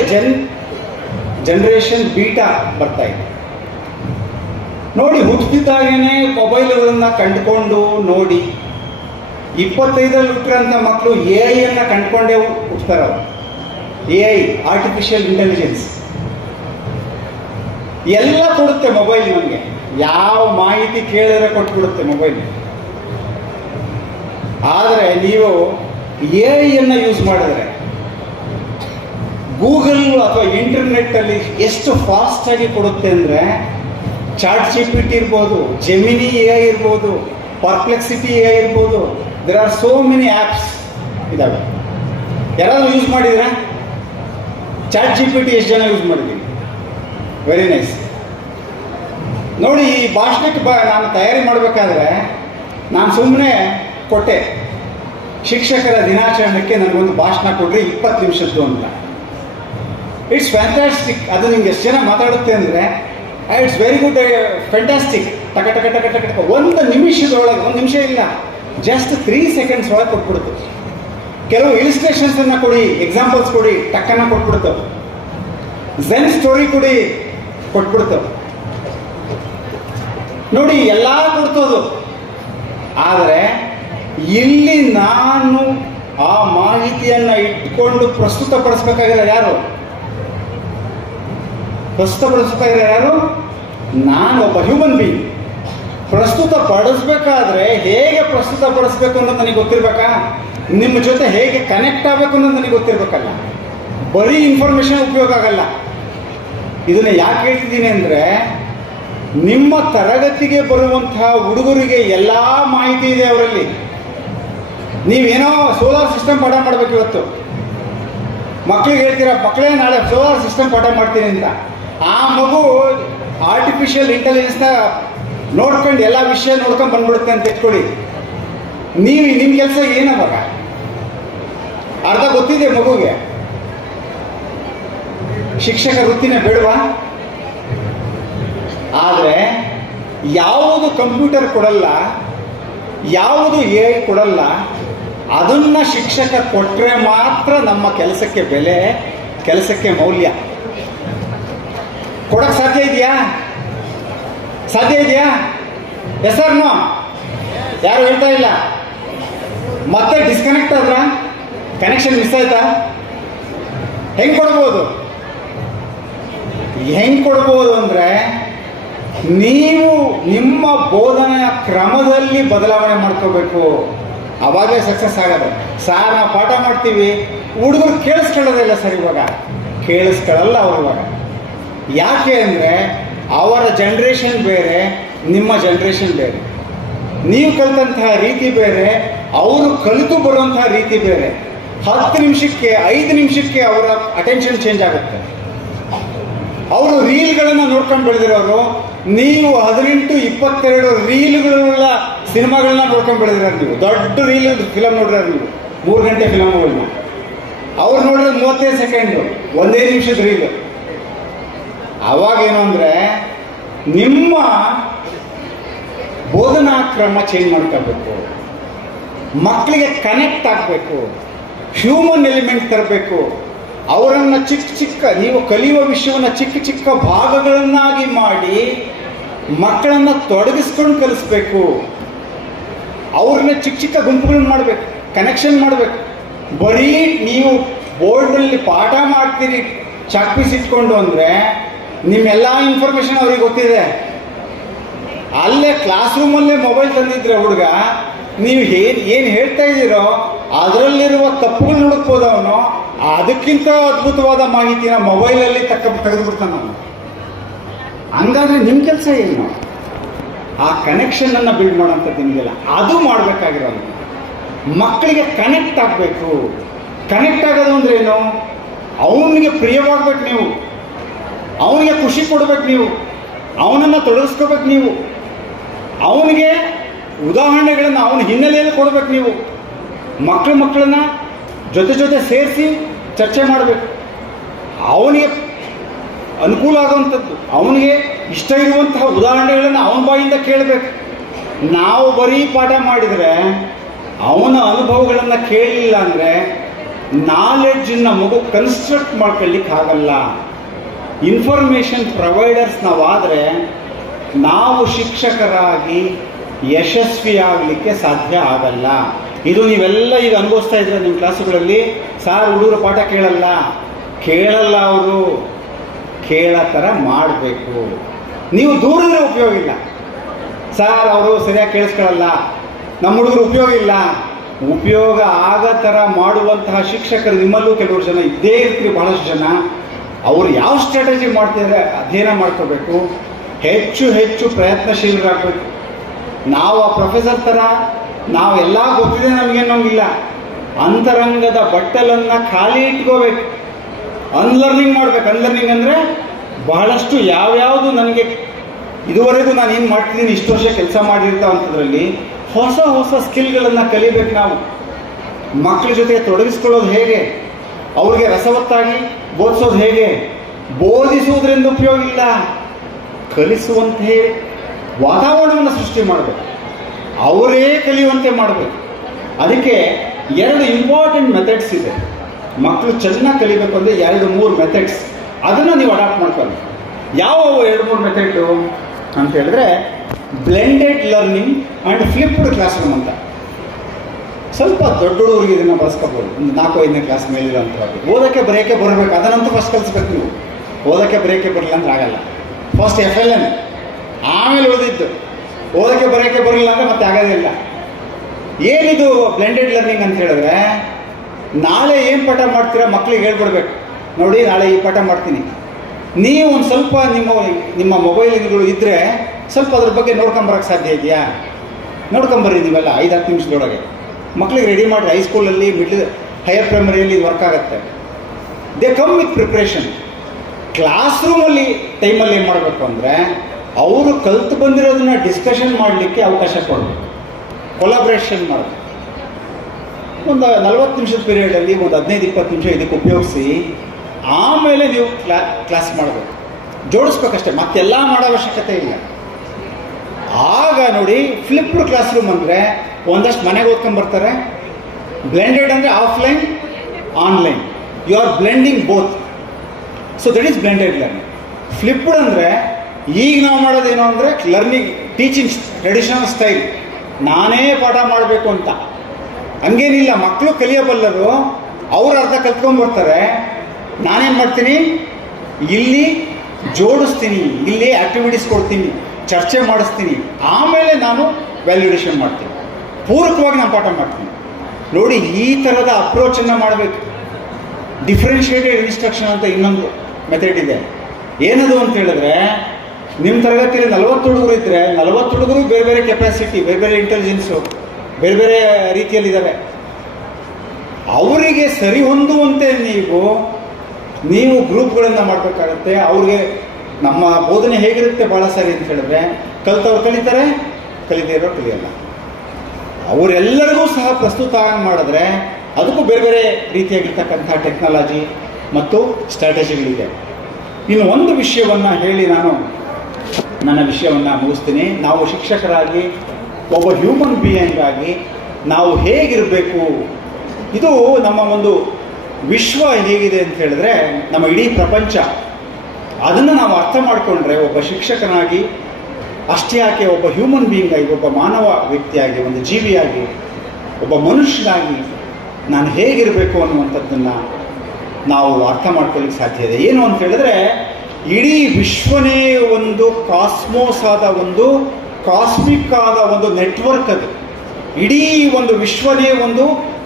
ಜನರೇಷನ್ ಬೀಟಾ ಬರ್ತಾ ಇದೆ. ನೋಡಿ, ಹುಟ್ಟಿದಾಗೇನೆ ಮೊಬೈಲ್ಗಳನ್ನು ಕಂಡುಕೊಂಡು ನೋಡಿ 25ರಲ್ಲಿ ಹುಟ್ಟಿರೋಂಥ ಮಕ್ಕಳು AI ಅನ್ನು ಕಂಡುಕೊಂಡೇ ಹುಡ್ತಾರೆ. AI, ಆರ್ಟಿಫಿಷಿಯಲ್ ಇಂಟೆಲಿಜೆನ್ಸ್ ಎಲ್ಲ ಕೊಡುತ್ತೆ ಮೊಬೈಲ್. ನಮಗೆ ಯಾವ ಮಾಹಿತಿ ಕೇಳಿದ್ರೆ ಕೊಟ್ಬಿಡುತ್ತೆ ಮೊಬೈಲ್. ಆದರೆ ನೀವು AI ಅನ್ನು ಯೂಸ್ ಮಾಡಿದ್ರೆ ಗೂಗಲ್ ಅಥವಾ ಇಂಟರ್ನೆಟ್ಟಲ್ಲಿ ಎಷ್ಟು ಫಾಸ್ಟಾಗಿ ಕೊಡುತ್ತೆ ಅಂದರೆ, ಚಾಟ್ GPT ಇರ್ಬೋದು, ಜೆಮಿನಿ AI ಇರ್ಬೋದು, ಪರ್ಪ್ಲೆಕ್ಸಿಟಿ AI ಇರ್ಬೋದು. There are so many apps ಇದಾವೆ. ಯಾರಾದರೂ ಯೂಸ್ ಮಾಡಿದ್ರೆ ಚಾಟ್ GPT ಎಷ್ಟು ಜನ ಯೂಸ್ ಮಾಡಿದ್ದೀವಿ? Very nice. ನೋಡಿ, ಈ ಭಾಷಣಕ್ಕೆ ನಾನು ತಯಾರಿ ಮಾಡಬೇಕಾದ್ರೆ ನಾನು ಸುಮ್ಮನೆ ಕೊಟ್ಟೆ, ಶಿಕ್ಷಕರ ದಿನಾಚರಣೆಗೆ ನನಗೊಂದು ಭಾಷಣ ಕೊಡ್ರಿ 20 ನಿಮಿಷದ್ದು ಅಂತ. It's fantastic. ಅದು ನಿಮ್ಗೆ ಎಷ್ಟು ಜನ ಮಾತಾಡುತ್ತೆ ಅಂದರೆ, ಇಟ್ಸ್ ವೆರಿ ಗುಡ್, ಫ್ಯಾಂಟಾಸ್ಟಿಕ್. ಟಕ ಟಕ ಟಕ ಟಕ ಟಕ 1 ನಿಮಿಷದೊಳಗೆ, 1 ನಿಮಿಷ ಇಲ್ಲ, ಜಸ್ಟ್ 3 ಸೆಕೆಂಡ್ಸ್ ಒಳಗೆ ಕೊಟ್ಬಿಡುತ್ತೆ. ಕೆಲವು ಇಲಿಸ್ಟ್ರೇಷನ್ಸನ್ನು ಕೊಡಿ, ಎಕ್ಸಾಂಪಲ್ಸ್ ಕೊಡಿ, ಟಕ್ಕನ್ನು ಕೊಟ್ಬಿಡ್ತವೆ. ಝೆನ್ ಸ್ಟೋರಿ ಕೊಡಿ, ಕೊಟ್ಬಿಡ್ತವೆ. ನೋಡಿ, ಎಲ್ಲ ಕೊಡ್ತೋದು. ಆದರೆ ಇಲ್ಲಿ ನಾನು ಆ ಮಾಹಿತಿಯನ್ನು ಇಟ್ಕೊಂಡು ಪ್ರಸ್ತುತಪಡಿಸ್ಬೇಕಾಗಿರೋ ಯಾರು? ನಾನು ಒಬ್ಬ ಹ್ಯೂಮನ್ ಬೀಯಿಂಗ್. ಪ್ರಸ್ತುತಪಡಿಸ್ಬೇಕಾದ್ರೆ ಹೇಗೆ ಪ್ರಸ್ತುತಪಡಿಸ್ಬೇಕು ಅನ್ನೋದು ನನಗೆ ಗೊತ್ತಿರಬೇಕಾ? ನಿಮ್ಮ ಜೊತೆ ಹೇಗೆ ಕನೆಕ್ಟ್ ಆಗಬೇಕು ಅನ್ನೋದು ನನಗೆ ಗೊತ್ತಿರಬೇಕಲ್ಲ. ಬರೀ ಇನ್ಫಾರ್ಮೇಷನ್ ಉಪಯೋಗ ಆಗಲ್ಲ. ಇದನ್ನು ಯಾಕೆ ಹೇಳ್ತಿದ್ದೀನಿ ಅಂದರೆ, ನಿಮ್ಮ ತರಗತಿಗೆ ಬರುವಂತಹ ಹುಡುಗರಿಗೆ ಎಲ್ಲ ಮಾಹಿತಿ ಇದೆ ಅವರಲ್ಲಿ. ನೀವೇನೋ ಸೋಲಾರ್ ಸಿಸ್ಟಮ್ ಪಾಠ ಮಾಡಬೇಕು ಇವತ್ತು, ಮಕ್ಕಳಿಗೆ ಹೇಳ್ತೀರಾ, ಮಕ್ಕಳೇ ನಾಳೆ ಸೋಲಾರ್ ಸಿಸ್ಟಮ್ ಪಾಠ ಮಾಡ್ತೀನಿ ಅಂತ. ಆ ಮಗು ಆರ್ಟಿಫಿಷಿಯಲ್ ಇಂಟೆಲಿಜೆನ್ಸ್ನ ನೋಡ್ಕೊಂಡು ಎಲ್ಲ ವಿಷಯ ನೋಡ್ಕೊಂಡು ಬಂದ್ಬಿಡುತ್ತೆ ಅಂತ ಇಟ್ಕೊಳ್ಳಿ. ನಿಮ್ಮ ಕೆಲಸ ಏನವಾಗ? ಅರ್ಧ ಗೊತ್ತಿದೆ ಮಗುಗೆ. ಶಿಕ್ಷಕ ವೃತ್ತಿನೇ ಬೇಡವಾ? ಆದರೆ ಯಾವುದು ಕಂಪ್ಯೂಟರ್ ಕೊಡಲ್ಲ, ಯಾವುದು AI ಕೊಡಲ್ಲ, ಅದನ್ನ ಶಿಕ್ಷಕ ಕೊಟ್ಟರೆ ಮಾತ್ರ ನಮ್ಮ ಕೆಲಸಕ್ಕೆ ಬೆಲೆ, ಕೆಲಸಕ್ಕೆ ಮೌಲ್ಯ. ಕೊಡಕ್ಕೆ ಸಾಧ್ಯ ಇದೆಯಾ? Yes or no? ಯಾರು ಹೇಳ್ತಾ ಇಲ್ಲ. ಮತ್ತೆ ಡಿಸ್ಕನೆಕ್ಟ್ ಆದ್ರ, ಕನೆಕ್ಷನ್ ಮಿಸ್ ಆಯ್ತಾ? ಹೆಂಗೆ ಕೊಡ್ಬೋದು ಅಂದರೆ, ನೀವು ನಿಮ್ಮ ಬೋಧನೆಯ ಕ್ರಮದಲ್ಲಿ ಬದಲಾವಣೆ ಮಾಡ್ಕೋಬೇಕು. ಅವಾಗಲೇ ಸಕ್ಸಸ್ ಆಗೋದು. ನಾವು ಪಾಠ ಮಾಡ್ತೀವಿ, ಹುಡುಗರು ಕೇಳಿಸ್ಕೊಳ್ಳೋದಿಲ್ಲ ಸರ್. ಇವಾಗ ಕೇಳಿಸ್ಕೊಳ್ಳಲ್ಲ ಅವ್ರು. ಇವಾಗ ಯಾಕೆ ಅಂದರೆ ಅವರ ಜನ್ರೇಷನ್ ಬೇರೆ, ನಿಮ್ಮ ಜನ್ರೇಷನ್ ಬೇರೆ. ನೀವು ಕಲಿತಂತಹ ರೀತಿ ಬೇರೆ, ಅವರು ಕಲಿತು ಬರುವಂತಹ ರೀತಿ ಬೇರೆ. 10 ನಿಮಿಷಕ್ಕೆ 5 ನಿಮಿಷಕ್ಕೆ ಅವರ ಅಟೆನ್ಷನ್ ಚೇಂಜ್ ಆಗುತ್ತೆ. ಅವರು ರೀಲ್ಗಳನ್ನು ನೋಡ್ಕೊಂಡು ಬೆಳೆದಿರೋರು, ನೀವು 18-22 ರೀಲ್ಗಳೆಲ್ಲ ಸಿನಿಮಾಗಳನ್ನ ನೋಡ್ಕೊಂಡು ಬೆಳೆದಿರೋರು. ನೀವು ದೊಡ್ಡ ರೀಲ್ ಫಿಲಮ್ ನೋಡಿರೋರು, ನೀವು 3 ಗಂಟೆ ಫಿಲಮ್ಗಳನ್ನ. ಅವ್ರು ನೋಡಿದ್ರೆ 35 ಸೆಕೆಂಡು, 1 ನಿಮಿಷದ ರೀಲ್. ಅವಾಗೇನು ಅಂದರೆ ನಿಮ್ಮ ಬೋಧನಾ ಕ್ರಮ ಚೇಂಜ್ ಮಾಡ್ಕೋಬೇಕು, ಮಕ್ಕಳಿಗೆ ಕನೆಕ್ಟ್ ಆಗಬೇಕು, ಹ್ಯೂಮನ್ ಎಲಿಮೆಂಟ್ ತರಬೇಕು. ಅವರನ್ನು ನೀವು ಕಲಿಯುವ ವಿಷಯವನ್ನು ಚಿಕ್ಕ ಚಿಕ್ಕ ಭಾಗಗಳನ್ನಾಗಿ ಮಾಡಿ ಮಕ್ಕಳನ್ನು ತೊಡಗಿಸ್ಕೊಂಡು ಕಲಿಸ್ಬೇಕು. ಅವ್ರನ್ನ ಚಿಕ್ಕ ಚಿಕ್ಕ ಗುಂಪುಗಳನ್ನ ಮಾಡಬೇಕು, ಕನೆಕ್ಷನ್ ಮಾಡಬೇಕು. ಬರೀ ನೀವು ಬೋರ್ಡ್ನಲ್ಲಿ ಪಾಠ ಮಾಡ್ತೀರಿ ಚಾಕ್ ಪೀಸ್ ಇಟ್ಕೊಂಡು ಅಂದರೆ ನಿಮ್ಮೆಲ್ಲ ಇನ್ಫಾರ್ಮೇಷನ್ ಅವ್ರಿಗೆ ಗೊತ್ತಿದೆ. ಅಲ್ಲೇ ಕ್ಲಾಸ್ ರೂಮಲ್ಲೇ ಮೊಬೈಲ್ ತಂದಿದ್ರೆ ಹುಡುಗ, ನೀವು ಏನು ಹೇಳ್ತಾ ಇದ್ದೀರೋ ಅದರಲ್ಲಿರುವ ತಪ್ಪುಗಳು ಹುಡುಕ್ಬೋದು ಅವನು. ಅದಕ್ಕಿಂತ ಅದ್ಭುತವಾದ ಮಾಹಿತಿನ ಮೊಬೈಲಲ್ಲಿ ತೆಗೆದುಬಿಡ್ತಾನೆ ಅವನು. ಹಂಗಾದ್ರೆ ನಿಮ್ಮ ಕೆಲಸ ಏನು? ಆ ಕನೆಕ್ಷನನ್ನು ಬಿಲ್ಡ್ ಮಾಡೋಂಥದ್ದು ನಿಮಗೆಲ್ಲ ಅದು ಮಾಡಬೇಕಾಗಿರೋದು. ಮಕ್ಕಳಿಗೆ ಕನೆಕ್ಟ್ ಆಗಬೇಕು. ಕನೆಕ್ಟ್ ಆಗೋದು ಅಂದ್ರೆ ಏನು? ಅವನಿಗೆ ಪ್ರಿಯವಾಗ್ಬೇಕು ನೀವು, ಅವನಿಗೆ ಖುಷಿ ಕೊಡ್ಬೇಕು ನೀವು, ಅವನನ್ನು ತೊಡಗಿಸ್ಕೋಬೇಕು ನೀವು, ಅವನಿಗೆ ಉದಾಹರಣೆಗಳನ್ನು ಅವನ ಹಿನ್ನೆಲೆಯಲ್ಲಿ ಕೊಡ್ಬೇಕು ನೀವು. ಮಕ್ಕಳನ್ನ ಜೊತೆ ಸೇರಿಸಿ ಚರ್ಚೆ ಮಾಡಬೇಕು. ಅವನಿಗೆ ಅನುಕೂಲ ಆಗುವಂಥದ್ದು, ಅವನಿಗೆ ಇಷ್ಟ ಇರುವಂತಹ ಉದಾಹರಣೆಗಳನ್ನು ಅವನ ಬಾಯಿಂದ ಕೇಳಬೇಕು. ನಾವು ಬರೀ ಪಾಠ ಮಾಡಿದರೆ ಅವನ ಅನುಭವಗಳನ್ನು ಕೇಳಲಿಲ್ಲ ಅಂದರೆ ನಾಲೆಡ್ಜನ್ನು ಮಗು ಕನ್ಸ್ಟ್ರಕ್ಟ್ ಮಾಡ್ಕೊಳ್ಳಿಕ್ಕೆ ಆಗಲ್ಲ. ಇನ್ಫಾರ್ಮೇಷನ್ ಪ್ರೊವೈಡರ್ಸ್ ನಾವಾದರೆ ನಾವು ಶಿಕ್ಷಕರಾಗಿ ಯಶಸ್ವಿಯಾಗಲಿಕ್ಕೆ ಸಾಧ್ಯ ಆಗಲ್ಲ. ಇದು ನೀವೆಲ್ಲ ಈಗ ಅನುಭವಿಸ್ತಾ ಇದ್ರೆ ನಿಮ್ಮ ಕ್ಲಾಸುಗಳಲ್ಲಿ. ಸಾರ್ ಹುಡುಗರು ಪಾಠ ಕೇಳಲ್ಲ ಅವರು ಕೇಳೋ ಥರ ಮಾಡಬೇಕು. ನೀವು ದೂರಿದ್ರೆ ಉಪಯೋಗ ಇಲ್ಲ. ಸಾರ್ ಅವರು ಸರಿಯಾಗಿ ಕೇಳಿಸ್ಕೊಳ್ಳಲ್ಲ, ನಮ್ಮ ಹುಡುಗರು ಉಪಯೋಗ ಇಲ್ಲ. ಉಪಯೋಗ ಆಗೋ ಥರ ಮಾಡುವಂತಹ ಶಿಕ್ಷಕರು ನಿಮ್ಮಲ್ಲೂ ಕೆಲವರು ಜನ ಇದ್ದೇ ಇರ್ತೀರಿ, ಬಹಳಷ್ಟು ಜನ. ಅವರು ಯಾವ ಸ್ಟ್ರಾಟಜಿ ಮಾಡ್ತಿದ್ದಾರೆ ಅಧ್ಯಯನ ಮಾಡ್ಕೋಬೇಕು. ಹೆಚ್ಚು ಪ್ರಯತ್ನಶೀಲರಾಗಬೇಕು. ನಾವು ಆ ಪ್ರೊಫೆಸರ್ ಥರ ನಾವೆಲ್ಲ ಗೊತ್ತಿದೆ ನಮಗೇನೋಂಗಿಲ್ಲ. ಅಂತರಂಗದ ಬಟ್ಟಲನ್ನು ಖಾಲಿ ಇಟ್ಕೋಬೇಕು. ಅನ್ಲರ್ನಿಂಗ್ ಮಾಡ್ಬೇಕು. ಅನ್ಲರ್ನಿಂಗ್ ಅಂದರೆ ಬಹಳಷ್ಟು ಯಾವ್ಯಾವುದು ನನಗೆ ಇದುವರೆಗೂ ನಾನು ಏನು ಮಾಡ್ತಿದ್ದೀನಿ, ಇಷ್ಟು ವರ್ಷ ಕೆಲಸ ಮಾಡಿರ್ತಾವಂಥದ್ರಲ್ಲಿ ಹೊಸ ಸ್ಕಿಲ್ಗಳನ್ನು ಕಲಿಬೇಕು ನಾವು. ಮಕ್ಕಳ ಜೊತೆ ತೊಡಗಿಸ್ಕೊಳ್ಳೋದು ಹೇಗೆ, ಅವ್ರಿಗೆ ರಸವತ್ತಾಗಿ ಬೋಧಿಸೋದು ಹೇಗೆ. ಬೋಧಿಸುವುದರಿಂದ ಉಪಯೋಗ ಇಲ್ಲ, ಕಲಿಸುವಂತೆ ವಾತಾವರಣವನ್ನು ಸೃಷ್ಟಿ ಮಾಡಬೇಕು, ಅವರೇ ಕಲಿಯುವಂತೆ ಮಾಡಬೇಕು. ಅದಕ್ಕೆ 2 ಇಂಪಾರ್ಟೆಂಟ್ ಮೆಥಡ್ಸ್ ಇದೆ. ಮಕ್ಕಳು ಚೆನ್ನಾಗಿ ಕಲಿಬೇಕು ಅಂದರೆ 2-3 ಮೆಥಡ್ಸ್, ಅದನ್ನು ನೀವು ಅಡಾಪ್ಟ್ ಮಾಡ್ಕೊಳ್ಳಿ. ಯಾವ 2-3 ಮೆಥಡು ಅಂತ ಹೇಳಿದ್ರೆ blended learning and flipped class room ಅಂತ. ಸ್ವಲ್ಪ ದೊಡ್ಡ ಹುಡುಗರಿಗೆ ಇದನ್ನು ಬಳಸ್ಕೋಬೋದು. ಒಂದು 4-5ನೇ ಕ್ಲಾಸ್ ಮೇಲಿರೋಂಥದ್ದು. ಓದೋಕ್ಕೆ ಬರೆಯೋಕ್ಕೆ ಬರಬೇಕು, ಅದನ್ನಂತೂ ಫಸ್ಟ್ ಕಲಿಸ್ಬೇಕು ನೀವು. ಓದೋಕ್ಕೆ ಬರೆಯೋಕ್ಕೆ ಬರಲಿಲ್ಲ ಅಂದ್ರೆ ಆಗಲ್ಲ. ಫಸ್ಟ್ FLN, ಆಮೇಲೆ ಓದಿದ್ದು. ಓದೋಕ್ಕೆ ಬರೆಯೋಕ್ಕೆ ಬರಲಿಲ್ಲ ಅಂದರೆ ಮತ್ತೆ ಆಗೋದೇ ಇಲ್ಲ. ಏನಿದು ಬ್ಲೆಂಡೆಡ್ ಲರ್ನಿಂಗ್ ಅಂತ ಹೇಳಿದ್ರೆ, ನಾಳೆ ಏನು ಪಾಠ ಮಾಡ್ತೀರಾ ಮಕ್ಕಳಿಗೆ ಹೇಳ್ಬಿಡ್ಬೇಕು. ನೋಡಿ ನಾಳೆ ಈ ಪಾಠ ಮಾಡ್ತೀನಿ, ನೀವು ಒಂದು ಸ್ವಲ್ಪ ನಿಮ್ಮ ಮೊಬೈಲ್ಗಳು ಇದ್ದರೆ ಸ್ವಲ್ಪ ಅದ್ರ ಬಗ್ಗೆ ನೋಡ್ಕೊಂಬರೋಕ್ಕೆ ಸಾಧ್ಯ ಇದೆಯಾ? ನೋಡ್ಕೊಂಬರ್ರಿ ನೀವೆಲ್ಲ 5-10 ನಿಮಿಷದೊಳಗೆ. ಮಕ್ಕಳಿಗೆ ರೆಡಿ ಮಾಡಿ. ಹೈಸ್ಕೂಲಲ್ಲಿ, ಹೈಯರ್ ಪ್ರೈಮರಿಯಲ್ಲಿ ಇದು ವರ್ಕ್ ಆಗುತ್ತೆ. They come with preparation. Class ರೂಮಲ್ಲಿ ಟೈಮಲ್ಲಿ ಏನು ಮಾಡಬೇಕು ಅಂದರೆ ಅವರು ಕಲಿತು ಬಂದಿರೋದನ್ನ ಡಿಸ್ಕಷನ್ ಮಾಡಲಿಕ್ಕೆ ಅವಕಾಶ ಕೊಡಬೇಕು, ಕೊಲಾಬ್ರೇಷನ್ ಮಾಡಬೇಕು. ಒಂದು 40 ನಿಮಿಷದ ಪೀರಿಯಡಲ್ಲಿ ಒಂದು 15-20 ನಿಮಿಷ ಇದಕ್ಕೆ ಉಪಯೋಗಿಸಿ ಆಮೇಲೆ ನೀವು ಕ್ಲಾಸ್ ಮಾಡಬೇಕು. ಜೋಡಿಸ್ಬೇಕಷ್ಟೇ, ಮತ್ತೆಲ್ಲ ಮಾಡೋ ಅವಶ್ಯಕತೆ ಇಲ್ಲ. ಆಗ ನೋಡಿ ಫ್ಲಿಪ್ಡ್ ಕ್ಲಾಸ್ ರೂಮ್ ಅಂದರೆ ಒಂದಷ್ಟು ಮನೆಗೆ ಓದ್ಕೊಂಡ್ಬರ್ತಾರೆ. ಬ್ಲೆಂಡೆಡ್ ಅಂದರೆ offline online, you are blending both. So that is blended learning. Flipped ಅಂದರೆ ಈಗ ನಾವು ಮಾಡೋದೇನು ಅಂದರೆ ಲರ್ನಿಂಗ್ ಟೀಚಿಂಗ್ ಟ್ರೆಡಿಷನಲ್ ಸ್ಟೈಲ್, ನಾನೇ ಪಾಠ ಮಾಡಬೇಕು ಅಂತ. ಹಂಗೇನಿಲ್ಲ, ಮಕ್ಕಳು ಕಲಿಯಬಲ್ಲರು, ಅವ್ರು ಅರ್ಧ ಕಲ್ತ್ಕೊಂಡ್ಬರ್ತಾರೆ. ನಾನೇನು ಮಾಡ್ತೀನಿ, ಇಲ್ಲಿ ಜೋಡಿಸ್ತೀನಿ, ಇಲ್ಲಿ ಆಕ್ಟಿವಿಟೀಸ್ ಕೊಡ್ತೀನಿ, ಚರ್ಚೆ ಮಾಡಿಸ್ತೀನಿ, ಆಮೇಲೆ ನಾನು ವ್ಯಾಲ್ಯೂಡೇಷನ್ ಮಾಡ್ತೀನಿ, ಪೂರಕವಾಗಿ ನಾನು ಪಾಠ ಮಾಡ್ತೀನಿ. ನೋಡಿ, ಈ ಥರದ ಅಪ್ರೋಚನ್ನು ಮಾಡಬೇಕು. ಡಿಫ್ರೆನ್ಷಿಯೇಟೆಡ್ ಇನ್ಸ್ಟ್ರಕ್ಷನ್ ಅಂತ ಇನ್ನೊಂದು ಮೆಥಡ್ ಇದೆ. ಏನದು ಅಂತ ಹೇಳಿದ್ರೆ, ನಿಮ್ಮ ತರಗತಿಯಲ್ಲಿ 40 ಹುಡುಗರು ಇದ್ದರೆ 40 ಹುಡುಗರು ಬೇರೆ ಬೇರೆ ಕೆಪಾಸಿಟಿ, ಬೇರೆ ಬೇರೆ ಇಂಟೆಲಿಜೆನ್ಸು, ಬೇರೆ ಬೇರೆ ರೀತಿಯಲ್ಲಿದ್ದಾರೆ. ಅವರಿಗೆ ಸರಿ ಹೊಂದುವಂತೆ ನೀವು ಗ್ರೂಪ್ಗಳನ್ನು ಮಾಡಬೇಕಾಗತ್ತೆ. ಅವ್ರಿಗೆ ನಮ್ಮ ಬೋಧನೆ ಹೇಗಿರುತ್ತೆ ಭಾಳ ಸರಿ ಅಂತ ಹೇಳಿದ್ರೆ, ಕಲಿತವ್ರು ಕಲಿತಾರೆ, ಕಲಿದೇ ಇರೋರು ಕಲಿಯಲ್ಲ. ಅವರೆಲ್ಲರಿಗೂ ಸಹ ಪ್ರಸ್ತುತ ಮಾಡಿದ್ರೆ ಅದಕ್ಕೂ ಬೇರೆ ಬೇರೆ ರೀತಿಯಾಗಿರ್ತಕ್ಕಂಥ ಟೆಕ್ನಾಲಜಿ ಮತ್ತು ಸ್ಟ್ರಾಟಜಿಗಳಿದೆ. ಇನ್ನು ಒಂದು ವಿಷಯವನ್ನು ಹೇಳಿ ನಾನು ನನ್ನ ವಿಷಯವನ್ನು ಮುಗಿಸ್ತೀನಿ. ನಾವು ಶಿಕ್ಷಕರಾಗಿ, ಒಬ್ಬ ಹ್ಯೂಮನ್ ಬೀಯಿಂಗ್ ಆಗಿ ನಾವು ಹೇಗಿರಬೇಕು, ಇದು ನಮ್ಮ ಒಂದು ವಿಶ್ವ ಹೇಗಿದೆ ಅಂತ ಹೇಳಿದ್ರೆ, ನಮ್ಮ ಇಡೀ ಪ್ರಪಂಚ, ಅದನ್ನು ನಾವು ಅರ್ಥ ಮಾಡಿಕೊಂಡ್ರೆ ಒಬ್ಬ ಶಿಕ್ಷಕನಾಗಿ ಅಷ್ಟೇ ಯಾಕೆ ಒಬ್ಬ ಹ್ಯೂಮನ್ ಬೀಯಿಂಗ್ ಆಗಿ, ಒಬ್ಬ ಮಾನವ ವ್ಯಕ್ತಿಯಾಗಿ, ಒಂದು ಜೀವಿಯಾಗಿ, ಒಬ್ಬ ಮನುಷ್ಯನಾಗಿ ನಾನು ಹೇಗಿರಬೇಕು ಅನ್ನುವಂಥದ್ದನ್ನು ನಾವು ಅರ್ಥ ಮಾಡ್ಕೊಳ್ಳಿಕ್ಕೆ ಸಾಧ್ಯ ಇದೆ. ಏನು ಅಂತ ಹೇಳಿದ್ರೆ, ಇಡೀ ವಿಶ್ವನೇ ಒಂದು ಕಾಸ್ಮೋಸ್ ಆದ, ಒಂದು ಕಾಸ್ಮಿಕ್ ಆದ ಒಂದು ನೆಟ್ವರ್ಕ್. ಅದು ಇಡೀ ಒಂದು ವಿಶ್ವನೇ ಒಂದು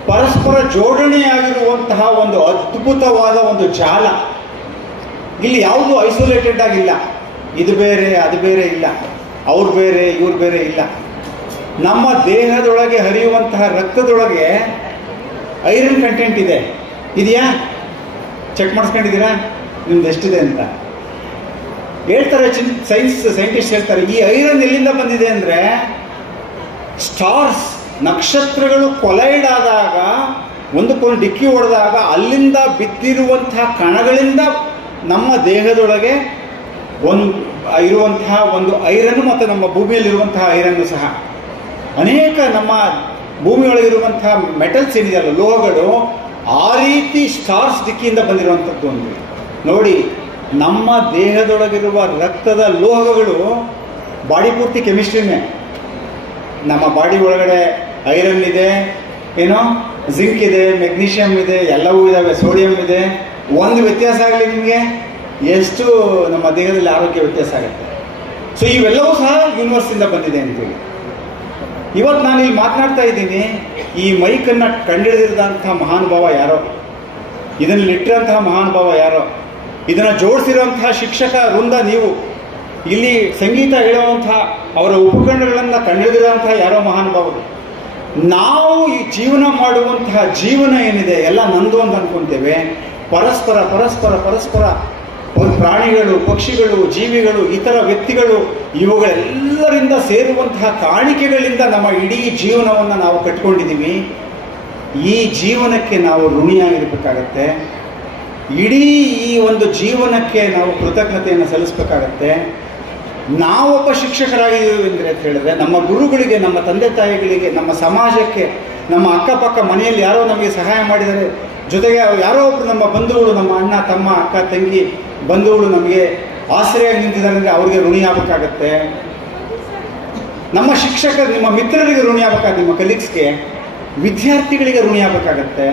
ಪರಸ್ಪರ ಜೋಡಣೆಯಾಗಿರುವಂತಹ ಒಂದು ಅದ್ಭುತವಾದ ಒಂದು ಜಾಲ. ಇಲ್ಲಿ ಯಾವುದು ಐಸೋಲೇಟೆಡ್ ಆಗಿಲ್ಲ, ಇದು ಬೇರೆ ಅದು ಬೇರೆ ಇಲ್ಲ, ಅವ್ರು ಬೇರೆ ಇವ್ರು ಬೇರೆ ಇಲ್ಲ. ನಮ್ಮ ದೇಹದೊಳಗೆ ಹರಿಯುವಂತಹ ರಕ್ತದೊಳಗೆ ಐರನ್ ಕಂಟೆಂಟ್ ಇದೆ. ಇದೆಯಾ? ಚೆಕ್ ಮಾಡಿಸ್ಕೊಂಡಿದ್ದೀರಾ ನಿಮ್ದು ಎಷ್ಟಿದೆ ಅಂತ ಹೇಳ್ತಾರೆ. ಸೈಂಟಿಸ್ಟ್ ಹೇಳ್ತಾರೆ, ಈ ಐರನ್ ಎಲ್ಲಿಂದ ಬಂದಿದೆ ಅಂದರೆ, ಸ್ಟಾರ್ಸ್, ನಕ್ಷತ್ರಗಳು ಕೊಲೈಡ್ ಆದಾಗ, ಒಂದಕ್ಕೊಂದು ಡಿಕ್ಕಿ ಹೊಡೆದಾಗ ಅಲ್ಲಿಂದ ಬಿದ್ದಿರುವಂತಹ ಕಣಗಳಿಂದ ನಮ್ಮ ದೇಹದೊಳಗೆ ಇರುವಂತಹ ಒಂದು ಐರನ್ ಮತ್ತು ನಮ್ಮ ಭೂಮಿಯಲ್ಲಿರುವಂತಹ ಐರನ್ನು ಸಹ ಅನೇಕ ನಮ್ಮ ಭೂಮಿಯೊಳಗಿರುವಂತಹ ಮೆಟಲ್ಸ್ ಏನಿದೆಯಲ್ಲ, ಲೋಹಗಳು, ಆ ರೀತಿ ಸ್ಟಾರ್ಸ್ ದಿಕ್ಕಿಯಿಂದ ಬಂದಿರುವಂಥದ್ದು. ಒಂದು ನೋಡಿ, ನಮ್ಮ ದೇಹದೊಳಗಿರುವ ರಕ್ತದ ಲೋಹಗಳು ಬಾಡಿ ಪೂರ್ತಿ ಕೆಮಿಸ್ಟ್ರಿನೇ. ನಮ್ಮ ಬಾಡಿ ಒಳಗಡೆ ಐರನ್ ಇದೆ, ಏನೋ ಜಿಂಕ್ ಇದೆ, ಮೆಗ್ನೀಷಿಯಮ್ ಇದೆ, ಎಲ್ಲವೂ ಇದ್ದಾವೆ, ಸೋಡಿಯಂ ಇದೆ. ಒಂದು ವ್ಯತ್ಯಾಸ ಆಗಲಿ ನಿಮಗೆ, ಎಷ್ಟು ನಮ್ಮ ದೇಹದಲ್ಲಿ ಆರೋಗ್ಯ ವ್ಯತ್ಯಾಸ ಆಗುತ್ತೆ. ಸೊ ಇವೆಲ್ಲವೂ ಸಹ ಯೂನಿವರ್ಸಿಂದ ಬಂದಿದೆ ಅಂತೇಳಿ. ಇವತ್ತು ನಾನು ಇಲ್ಲಿ ಮಾತನಾಡ್ತಾ ಇದ್ದೀನಿ, ಈ ಮೈಕನ್ನು ಕಂಡುಹಿಡಿದಿರೋಂತಹ ಮಹಾನುಭಾವ ಯಾರೋ, ಇದನ್ನು ಇಟ್ಟಿರೋಂತಹ ಮಹಾನುಭಾವ ಯಾರೋ, ಇದನ್ನು ಜೋಡಿಸಿರುವಂತಹ ಶಿಕ್ಷಕ ವೃಂದ ನೀವು, ಇಲ್ಲಿ ಸಂಗೀತ ಹೇಳುವಂತಹ ಅವರ ಉಪಕರಣಗಳನ್ನು ಕಂಡುಹಿಡಿದಿರುವಂತಹ ಯಾರೋ ಮಹಾನುಭಾವರು. ನಾವು ಈ ಜೀವನ ಮಾಡುವಂತಹ ಜೀವನ ಏನಿದೆ ಎಲ್ಲ ನಂದು ಅಂತ ಅನ್ಕೊಂತೇವೆ. ಪರಸ್ಪರ ಪರಸ್ಪರ ಪರಸ್ಪರ ಪ್ರಾಣಿಗಳು, ಪಕ್ಷಿಗಳು, ಜೀವಿಗಳು, ಇತರ ವ್ಯಕ್ತಿಗಳು, ಇವುಗಳೆಲ್ಲರಿಂದ ಸೇರುವಂತಹ ಕಾಣಿಕೆಗಳಿಂದ ನಮ್ಮ ಇಡೀ ಜೀವನವನ್ನು ನಾವು ಕಟ್ಕೊಂಡಿದ್ದೀವಿ. ಈ ಜೀವನಕ್ಕೆ ನಾವು ಋಣಿಯಾಗಿರ್ಬೇಕಾಗತ್ತೆ. ಇಡೀ ಈ ಒಂದು ಜೀವನಕ್ಕೆ ನಾವು ಕೃತಜ್ಞತೆಯನ್ನು ಸಲ್ಲಿಸಬೇಕಾಗತ್ತೆ. ನಾವೊಬ್ಬ ಶಿಕ್ಷಕರಾಗಿದ್ದೀವಿ ಅಂದರೆ ಅಂತ ಹೇಳಿದ್ರೆ, ನಮ್ಮ ಗುರುಗಳಿಗೆ, ನಮ್ಮ ತಂದೆ ತಾಯಿಗಳಿಗೆ, ನಮ್ಮ ಸಮಾಜಕ್ಕೆ, ನಮ್ಮ ಅಕ್ಕಪಕ್ಕ ಮನೆಯಲ್ಲಿ ಯಾರೋ ನಮಗೆ ಸಹಾಯ ಮಾಡಿದರೆ, ಜೊತೆಗೆ ಯಾರೋ ಒಬ್ಬರು ನಮ್ಮ ಬಂಧುಗಳು, ನಮ್ಮ ಅಣ್ಣ ತಮ್ಮ ಅಕ್ಕ ತಂಗಿ ಬಂಧುಗಳು ನಮಗೆ ಆಶ್ರಯಾಗಿ ನಿಂತಿದ್ದಾರೆ ಅಂದರೆ ಅವ್ರಿಗೆ ಋಣಿ ಆಗಬೇಕಾಗತ್ತೆ. ನಮ್ಮ ಶಿಕ್ಷಕರು, ನಿಮ್ಮ ಮಿತ್ರರಿಗೆ ಋಣಿ ಆಗಬೇಕಾಗುತ್ತೆ, ನಿಮ್ಮ ಕಲೀಗ್ಸ್ಗೆ, ವಿದ್ಯಾರ್ಥಿಗಳಿಗೆ ಋಣಿ ಆಗಬೇಕಾಗತ್ತೆ.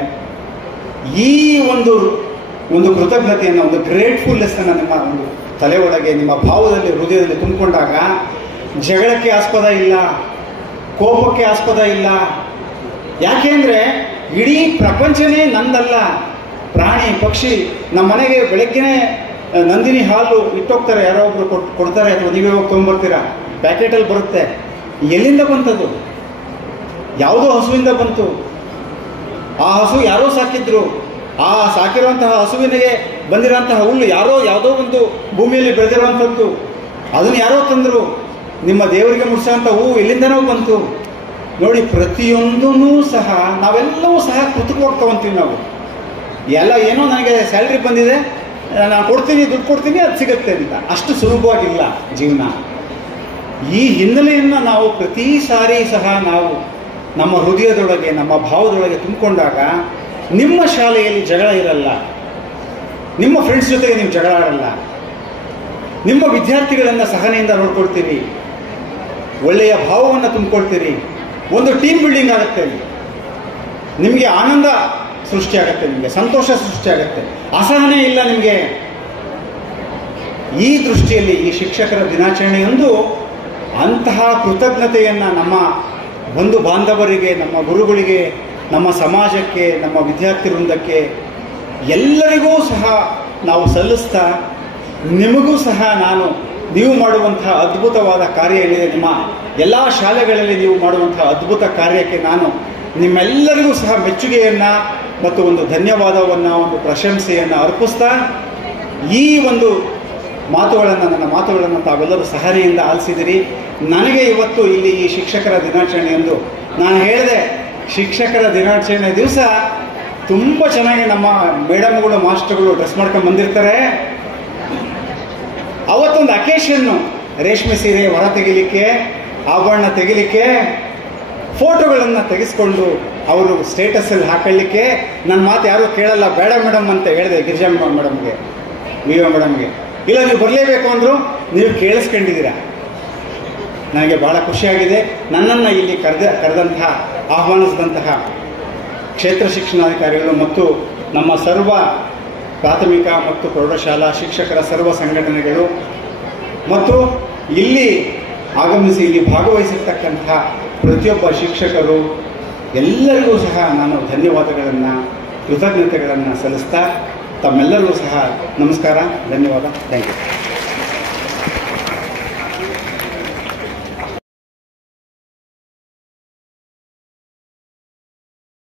ಈ ಒಂದು ಕೃತಜ್ಞತೆಯನ್ನು, ಒಂದು ಗ್ರೇಟ್ಫುಲ್ನೆಸ್ಸನ್ನು ನಿಮ್ಮ ಒಂದು ತಲೆ ಒಳಗೆ, ನಿಮ್ಮ ಭಾವದಲ್ಲಿ, ಹೃದಯದಲ್ಲಿ ತುಂಬಿಕೊಂಡಾಗ ಜಗಳಕ್ಕೆ ಆಸ್ಪದ ಇಲ್ಲ, ಕೋಪಕ್ಕೆ ಆಸ್ಪದ ಇಲ್ಲ. ಯಾಕೆಂದರೆ ಇಡೀ ಪ್ರಪಂಚನೇ ನಂದಲ್ಲ. ಪ್ರಾಣಿ ಪಕ್ಷಿ, ನಮ್ಮ ಮನೆಗೆ ಬೆಳಗ್ಗೆನೇ ನಂದಿನಿ ಹಾಲು ಇಟ್ಟೋಗ್ತಾರೆ, ಯಾರೋ ಒಬ್ರು ಕೊಡ್ತಾರೆ, ಅಥವಾ ನೀವೇ ಹೋಗಿ ತೊಗೊಂಡ್ಬರ್ತೀರಾ, ಪ್ಯಾಕೆಟಲ್ಲಿ ಬರುತ್ತೆ. ಎಲ್ಲಿಂದ ಬಂತದು? ಯಾವುದೋ ಹಸುವಿಂದ ಬಂತು. ಆ ಹಸು ಯಾರೋ ಸಾಕಿದ್ರು. ಆ ಸಾಕಿರುವಂತಹ ಹಸುವಿನಿಗೆ ಬಂದಿರೋಂತಹ ಹುಲ್ಲು ಯಾವುದೋ ಒಂದು ಭೂಮಿಯಲ್ಲಿ ಬೆಳೆದಿರುವಂಥದ್ದು, ಅದನ್ನು ಯಾರೋ ತಂದರು. ನಿಮ್ಮ ದೇವರಿಗೆ ಮುಡ್ಸೋಂಥ ಹೂವು ಎಲ್ಲಿಂದನೋ ಬಂತು. ನೋಡಿ, ಪ್ರತಿಯೊಂದೂ ಸಹ ನಾವೆಲ್ಲವೂ ಸಹ ಕೃತಕವಾಗಿ ತಗೊಂತೀವಿ. ನಾವು ಎಲ್ಲ ಏನೋ ನನಗೆ ಸ್ಯಾಲ್ರಿ ಬಂದಿದೆ, ನಾನು ಕೊಡ್ತೀನಿ, ದುಡ್ಡು ಕೊಡ್ತೀನಿ, ಅದು ಸಿಗುತ್ತೆ ಅಂತ. ಅಷ್ಟು ಸುಲಭವಾಗಿಲ್ಲ ಜೀವನ. ಈ ಹಿನ್ನೆಲೆಯನ್ನು ನಾವು ಪ್ರತಿ ಸಾರಿ ಸಹ ನಾವು ನಮ್ಮ ಹೃದಯದೊಳಗೆ, ನಮ್ಮ ಭಾವದೊಳಗೆ ತುಂಬಿಕೊಂಡಾಗ ನಿಮ್ಮ ಶಾಲೆಯಲ್ಲಿ ಜಗಳ ಇರಲ್ಲ, ನಿಮ್ಮ ಫ್ರೆಂಡ್ಸ್ ಜೊತೆಗೆ ನೀವು ಜಗಳ ಆಡಲ್ಲ, ನಿಮ್ಮ ವಿದ್ಯಾರ್ಥಿಗಳನ್ನು ಸಹನೆಯಿಂದ ನೋಡ್ಕೊಳ್ತೀರಿ, ಒಳ್ಳೆಯ ಭಾವವನ್ನು ತುಂಬಿಕೊಳ್ತೀರಿ. ಒಂದು ಟೀಮ್ ಬಿಲ್ಡಿಂಗ್ ಆಗುತ್ತೆ. ನಿಮಗೆ ಆನಂದ ಸೃಷ್ಟಿಯಾಗತ್ತೆ, ನಿಮಗೆ ಸಂತೋಷ ಸೃಷ್ಟಿಯಾಗತ್ತೆ, ಅಸಹನೆ ಇಲ್ಲ ನಿಮಗೆ. ಈ ದೃಷ್ಟಿಯಲ್ಲಿ ಈ ಶಿಕ್ಷಕರ ದಿನಾಚರಣೆಯೊಂದು ಅಂತಹ ಕೃತಜ್ಞತೆಯನ್ನು ನಮ್ಮ ಬಂಧು ಬಾಂಧವರಿಗೆ, ನಮ್ಮ ಗುರುಗಳಿಗೆ, ನಮ್ಮ ಸಮಾಜಕ್ಕೆ, ನಮ್ಮ ವಿದ್ಯಾರ್ಥಿ ವೃಂದಕ್ಕೆ ಎಲ್ಲರಿಗೂ ಸಹ ನಾವು ಸಲ್ಲಿಸ್ತಾ ನಿಮಗೂ ಸಹ ನಾನು ನೀವು ಮಾಡುವಂತಹ ಅದ್ಭುತವಾದ ಕಾರ್ಯ ಏನಿದೆ, ನಿಮ್ಮ ಎಲ್ಲ ಶಾಲೆಗಳಲ್ಲಿ ನೀವು ಮಾಡುವಂತಹ ಅದ್ಭುತ ಕಾರ್ಯಕ್ಕೆ ನಾನು ನಿಮ್ಮೆಲ್ಲರಿಗೂ ಸಹ ಮೆಚ್ಚುಗೆಯನ್ನು ಮತ್ತು ಒಂದು ಧನ್ಯವಾದವನ್ನು, ಒಂದು ಪ್ರಶಂಸೆಯನ್ನು ಅರ್ಪಿಸ್ತಾ ಈ ಒಂದು ನನ್ನ ಮಾತುಗಳನ್ನು ತಾವೆಲ್ಲರೂ ಸಹನೆಯಿಂದ ಆಲಿಸಿದಿರಿ. ನನಗೆ ಇವತ್ತು ಇಲ್ಲಿ ಈ ಶಿಕ್ಷಕರ ದಿನಾಚರಣೆಯಂದು ನಾನು ಹೇಳಿದೆ, ಶಿಕ್ಷಕರ ದಿನಾಚರಣೆ ದಿವಸ ತುಂಬ ಚೆನ್ನಾಗಿ ನಮ್ಮ ಮೇಡಮ್ಗಳು ಮಾಸ್ಟರ್ಗಳು ಡ್ರೆಸ್ ಮಾಡ್ಕೊಂಡು ಬಂದಿರ್ತಾರೆ. ಅವತ್ತೊಂದು ಅಕೇಶನ್ನು ರೇಷ್ಮೆ ಸೀರೆ ಹೊರ ತೆಗಿಲಿಕ್ಕೆ, ಆಭರಣ ತೆಗಿಲಿಕ್ಕೆ, ಫೋಟೋಗಳನ್ನು ತೆಗೆಸ್ಕೊಂಡು ಅವರು ಸ್ಟೇಟಸಲ್ಲಿ ಹಾಕೊಳ್ಳಿಕ್ಕೆ ನನ್ನ ಮಾತು ಯಾರೂ ಕೇಳಲ್ಲ, ಬೇಡ ಮೇಡಮ್ ಅಂತ ಹೇಳಿದೆ ಗಿರಿಜಾ ಮೇಡಮ್ಗೆ, ವಿ ಒ ಮೇಡಮ್ಗೆ. ಇಲ್ಲ, ನೀವು ಬರಲೇಬೇಕು ಅಂದರು, ನೀವು ಕೇಳಿಸ್ಕೊಂಡಿದ್ದೀರಾ. ನನಗೆ ಬಹಳ ಖುಷಿಯಾಗಿದೆ. ನನ್ನನ್ನು ಇಲ್ಲಿ ಕರೆದಂತಹ ಆಹ್ವಾನಿಸಿದಂತಹ ಕ್ಷೇತ್ರ ಶಿಕ್ಷಣಾಧಿಕಾರಿಗಳು ಮತ್ತು ನಮ್ಮ ಸರ್ವ ಪ್ರಾಥಮಿಕ ಮತ್ತು ಪ್ರೌಢಶಾಲಾ ಶಿಕ್ಷಕರ ಸರ್ವ ಸಂಘಟನೆಗಳು ಮತ್ತು ಇಲ್ಲಿ ಆಗಮಿಸಿ ಇಲ್ಲಿ ಭಾಗವಹಿಸಿರ್ತಕ್ಕಂತಹ ಪ್ರತಿಯೊಬ್ಬ ಶಿಕ್ಷಕರು ಎಲ್ಲರಿಗೂ ಸಹ ನಾನು ಧನ್ಯವಾದಗಳನ್ನು, ಕೃತಜ್ಞತೆಗಳನ್ನು ಸಲ್ಲಿಸ್ತಾ ತಮ್ಮೆಲ್ಲರಿಗೂ ಸಹ ನಮಸ್ಕಾರ, ಧನ್ಯವಾದ, ಥ್ಯಾಂಕ್ ಯು.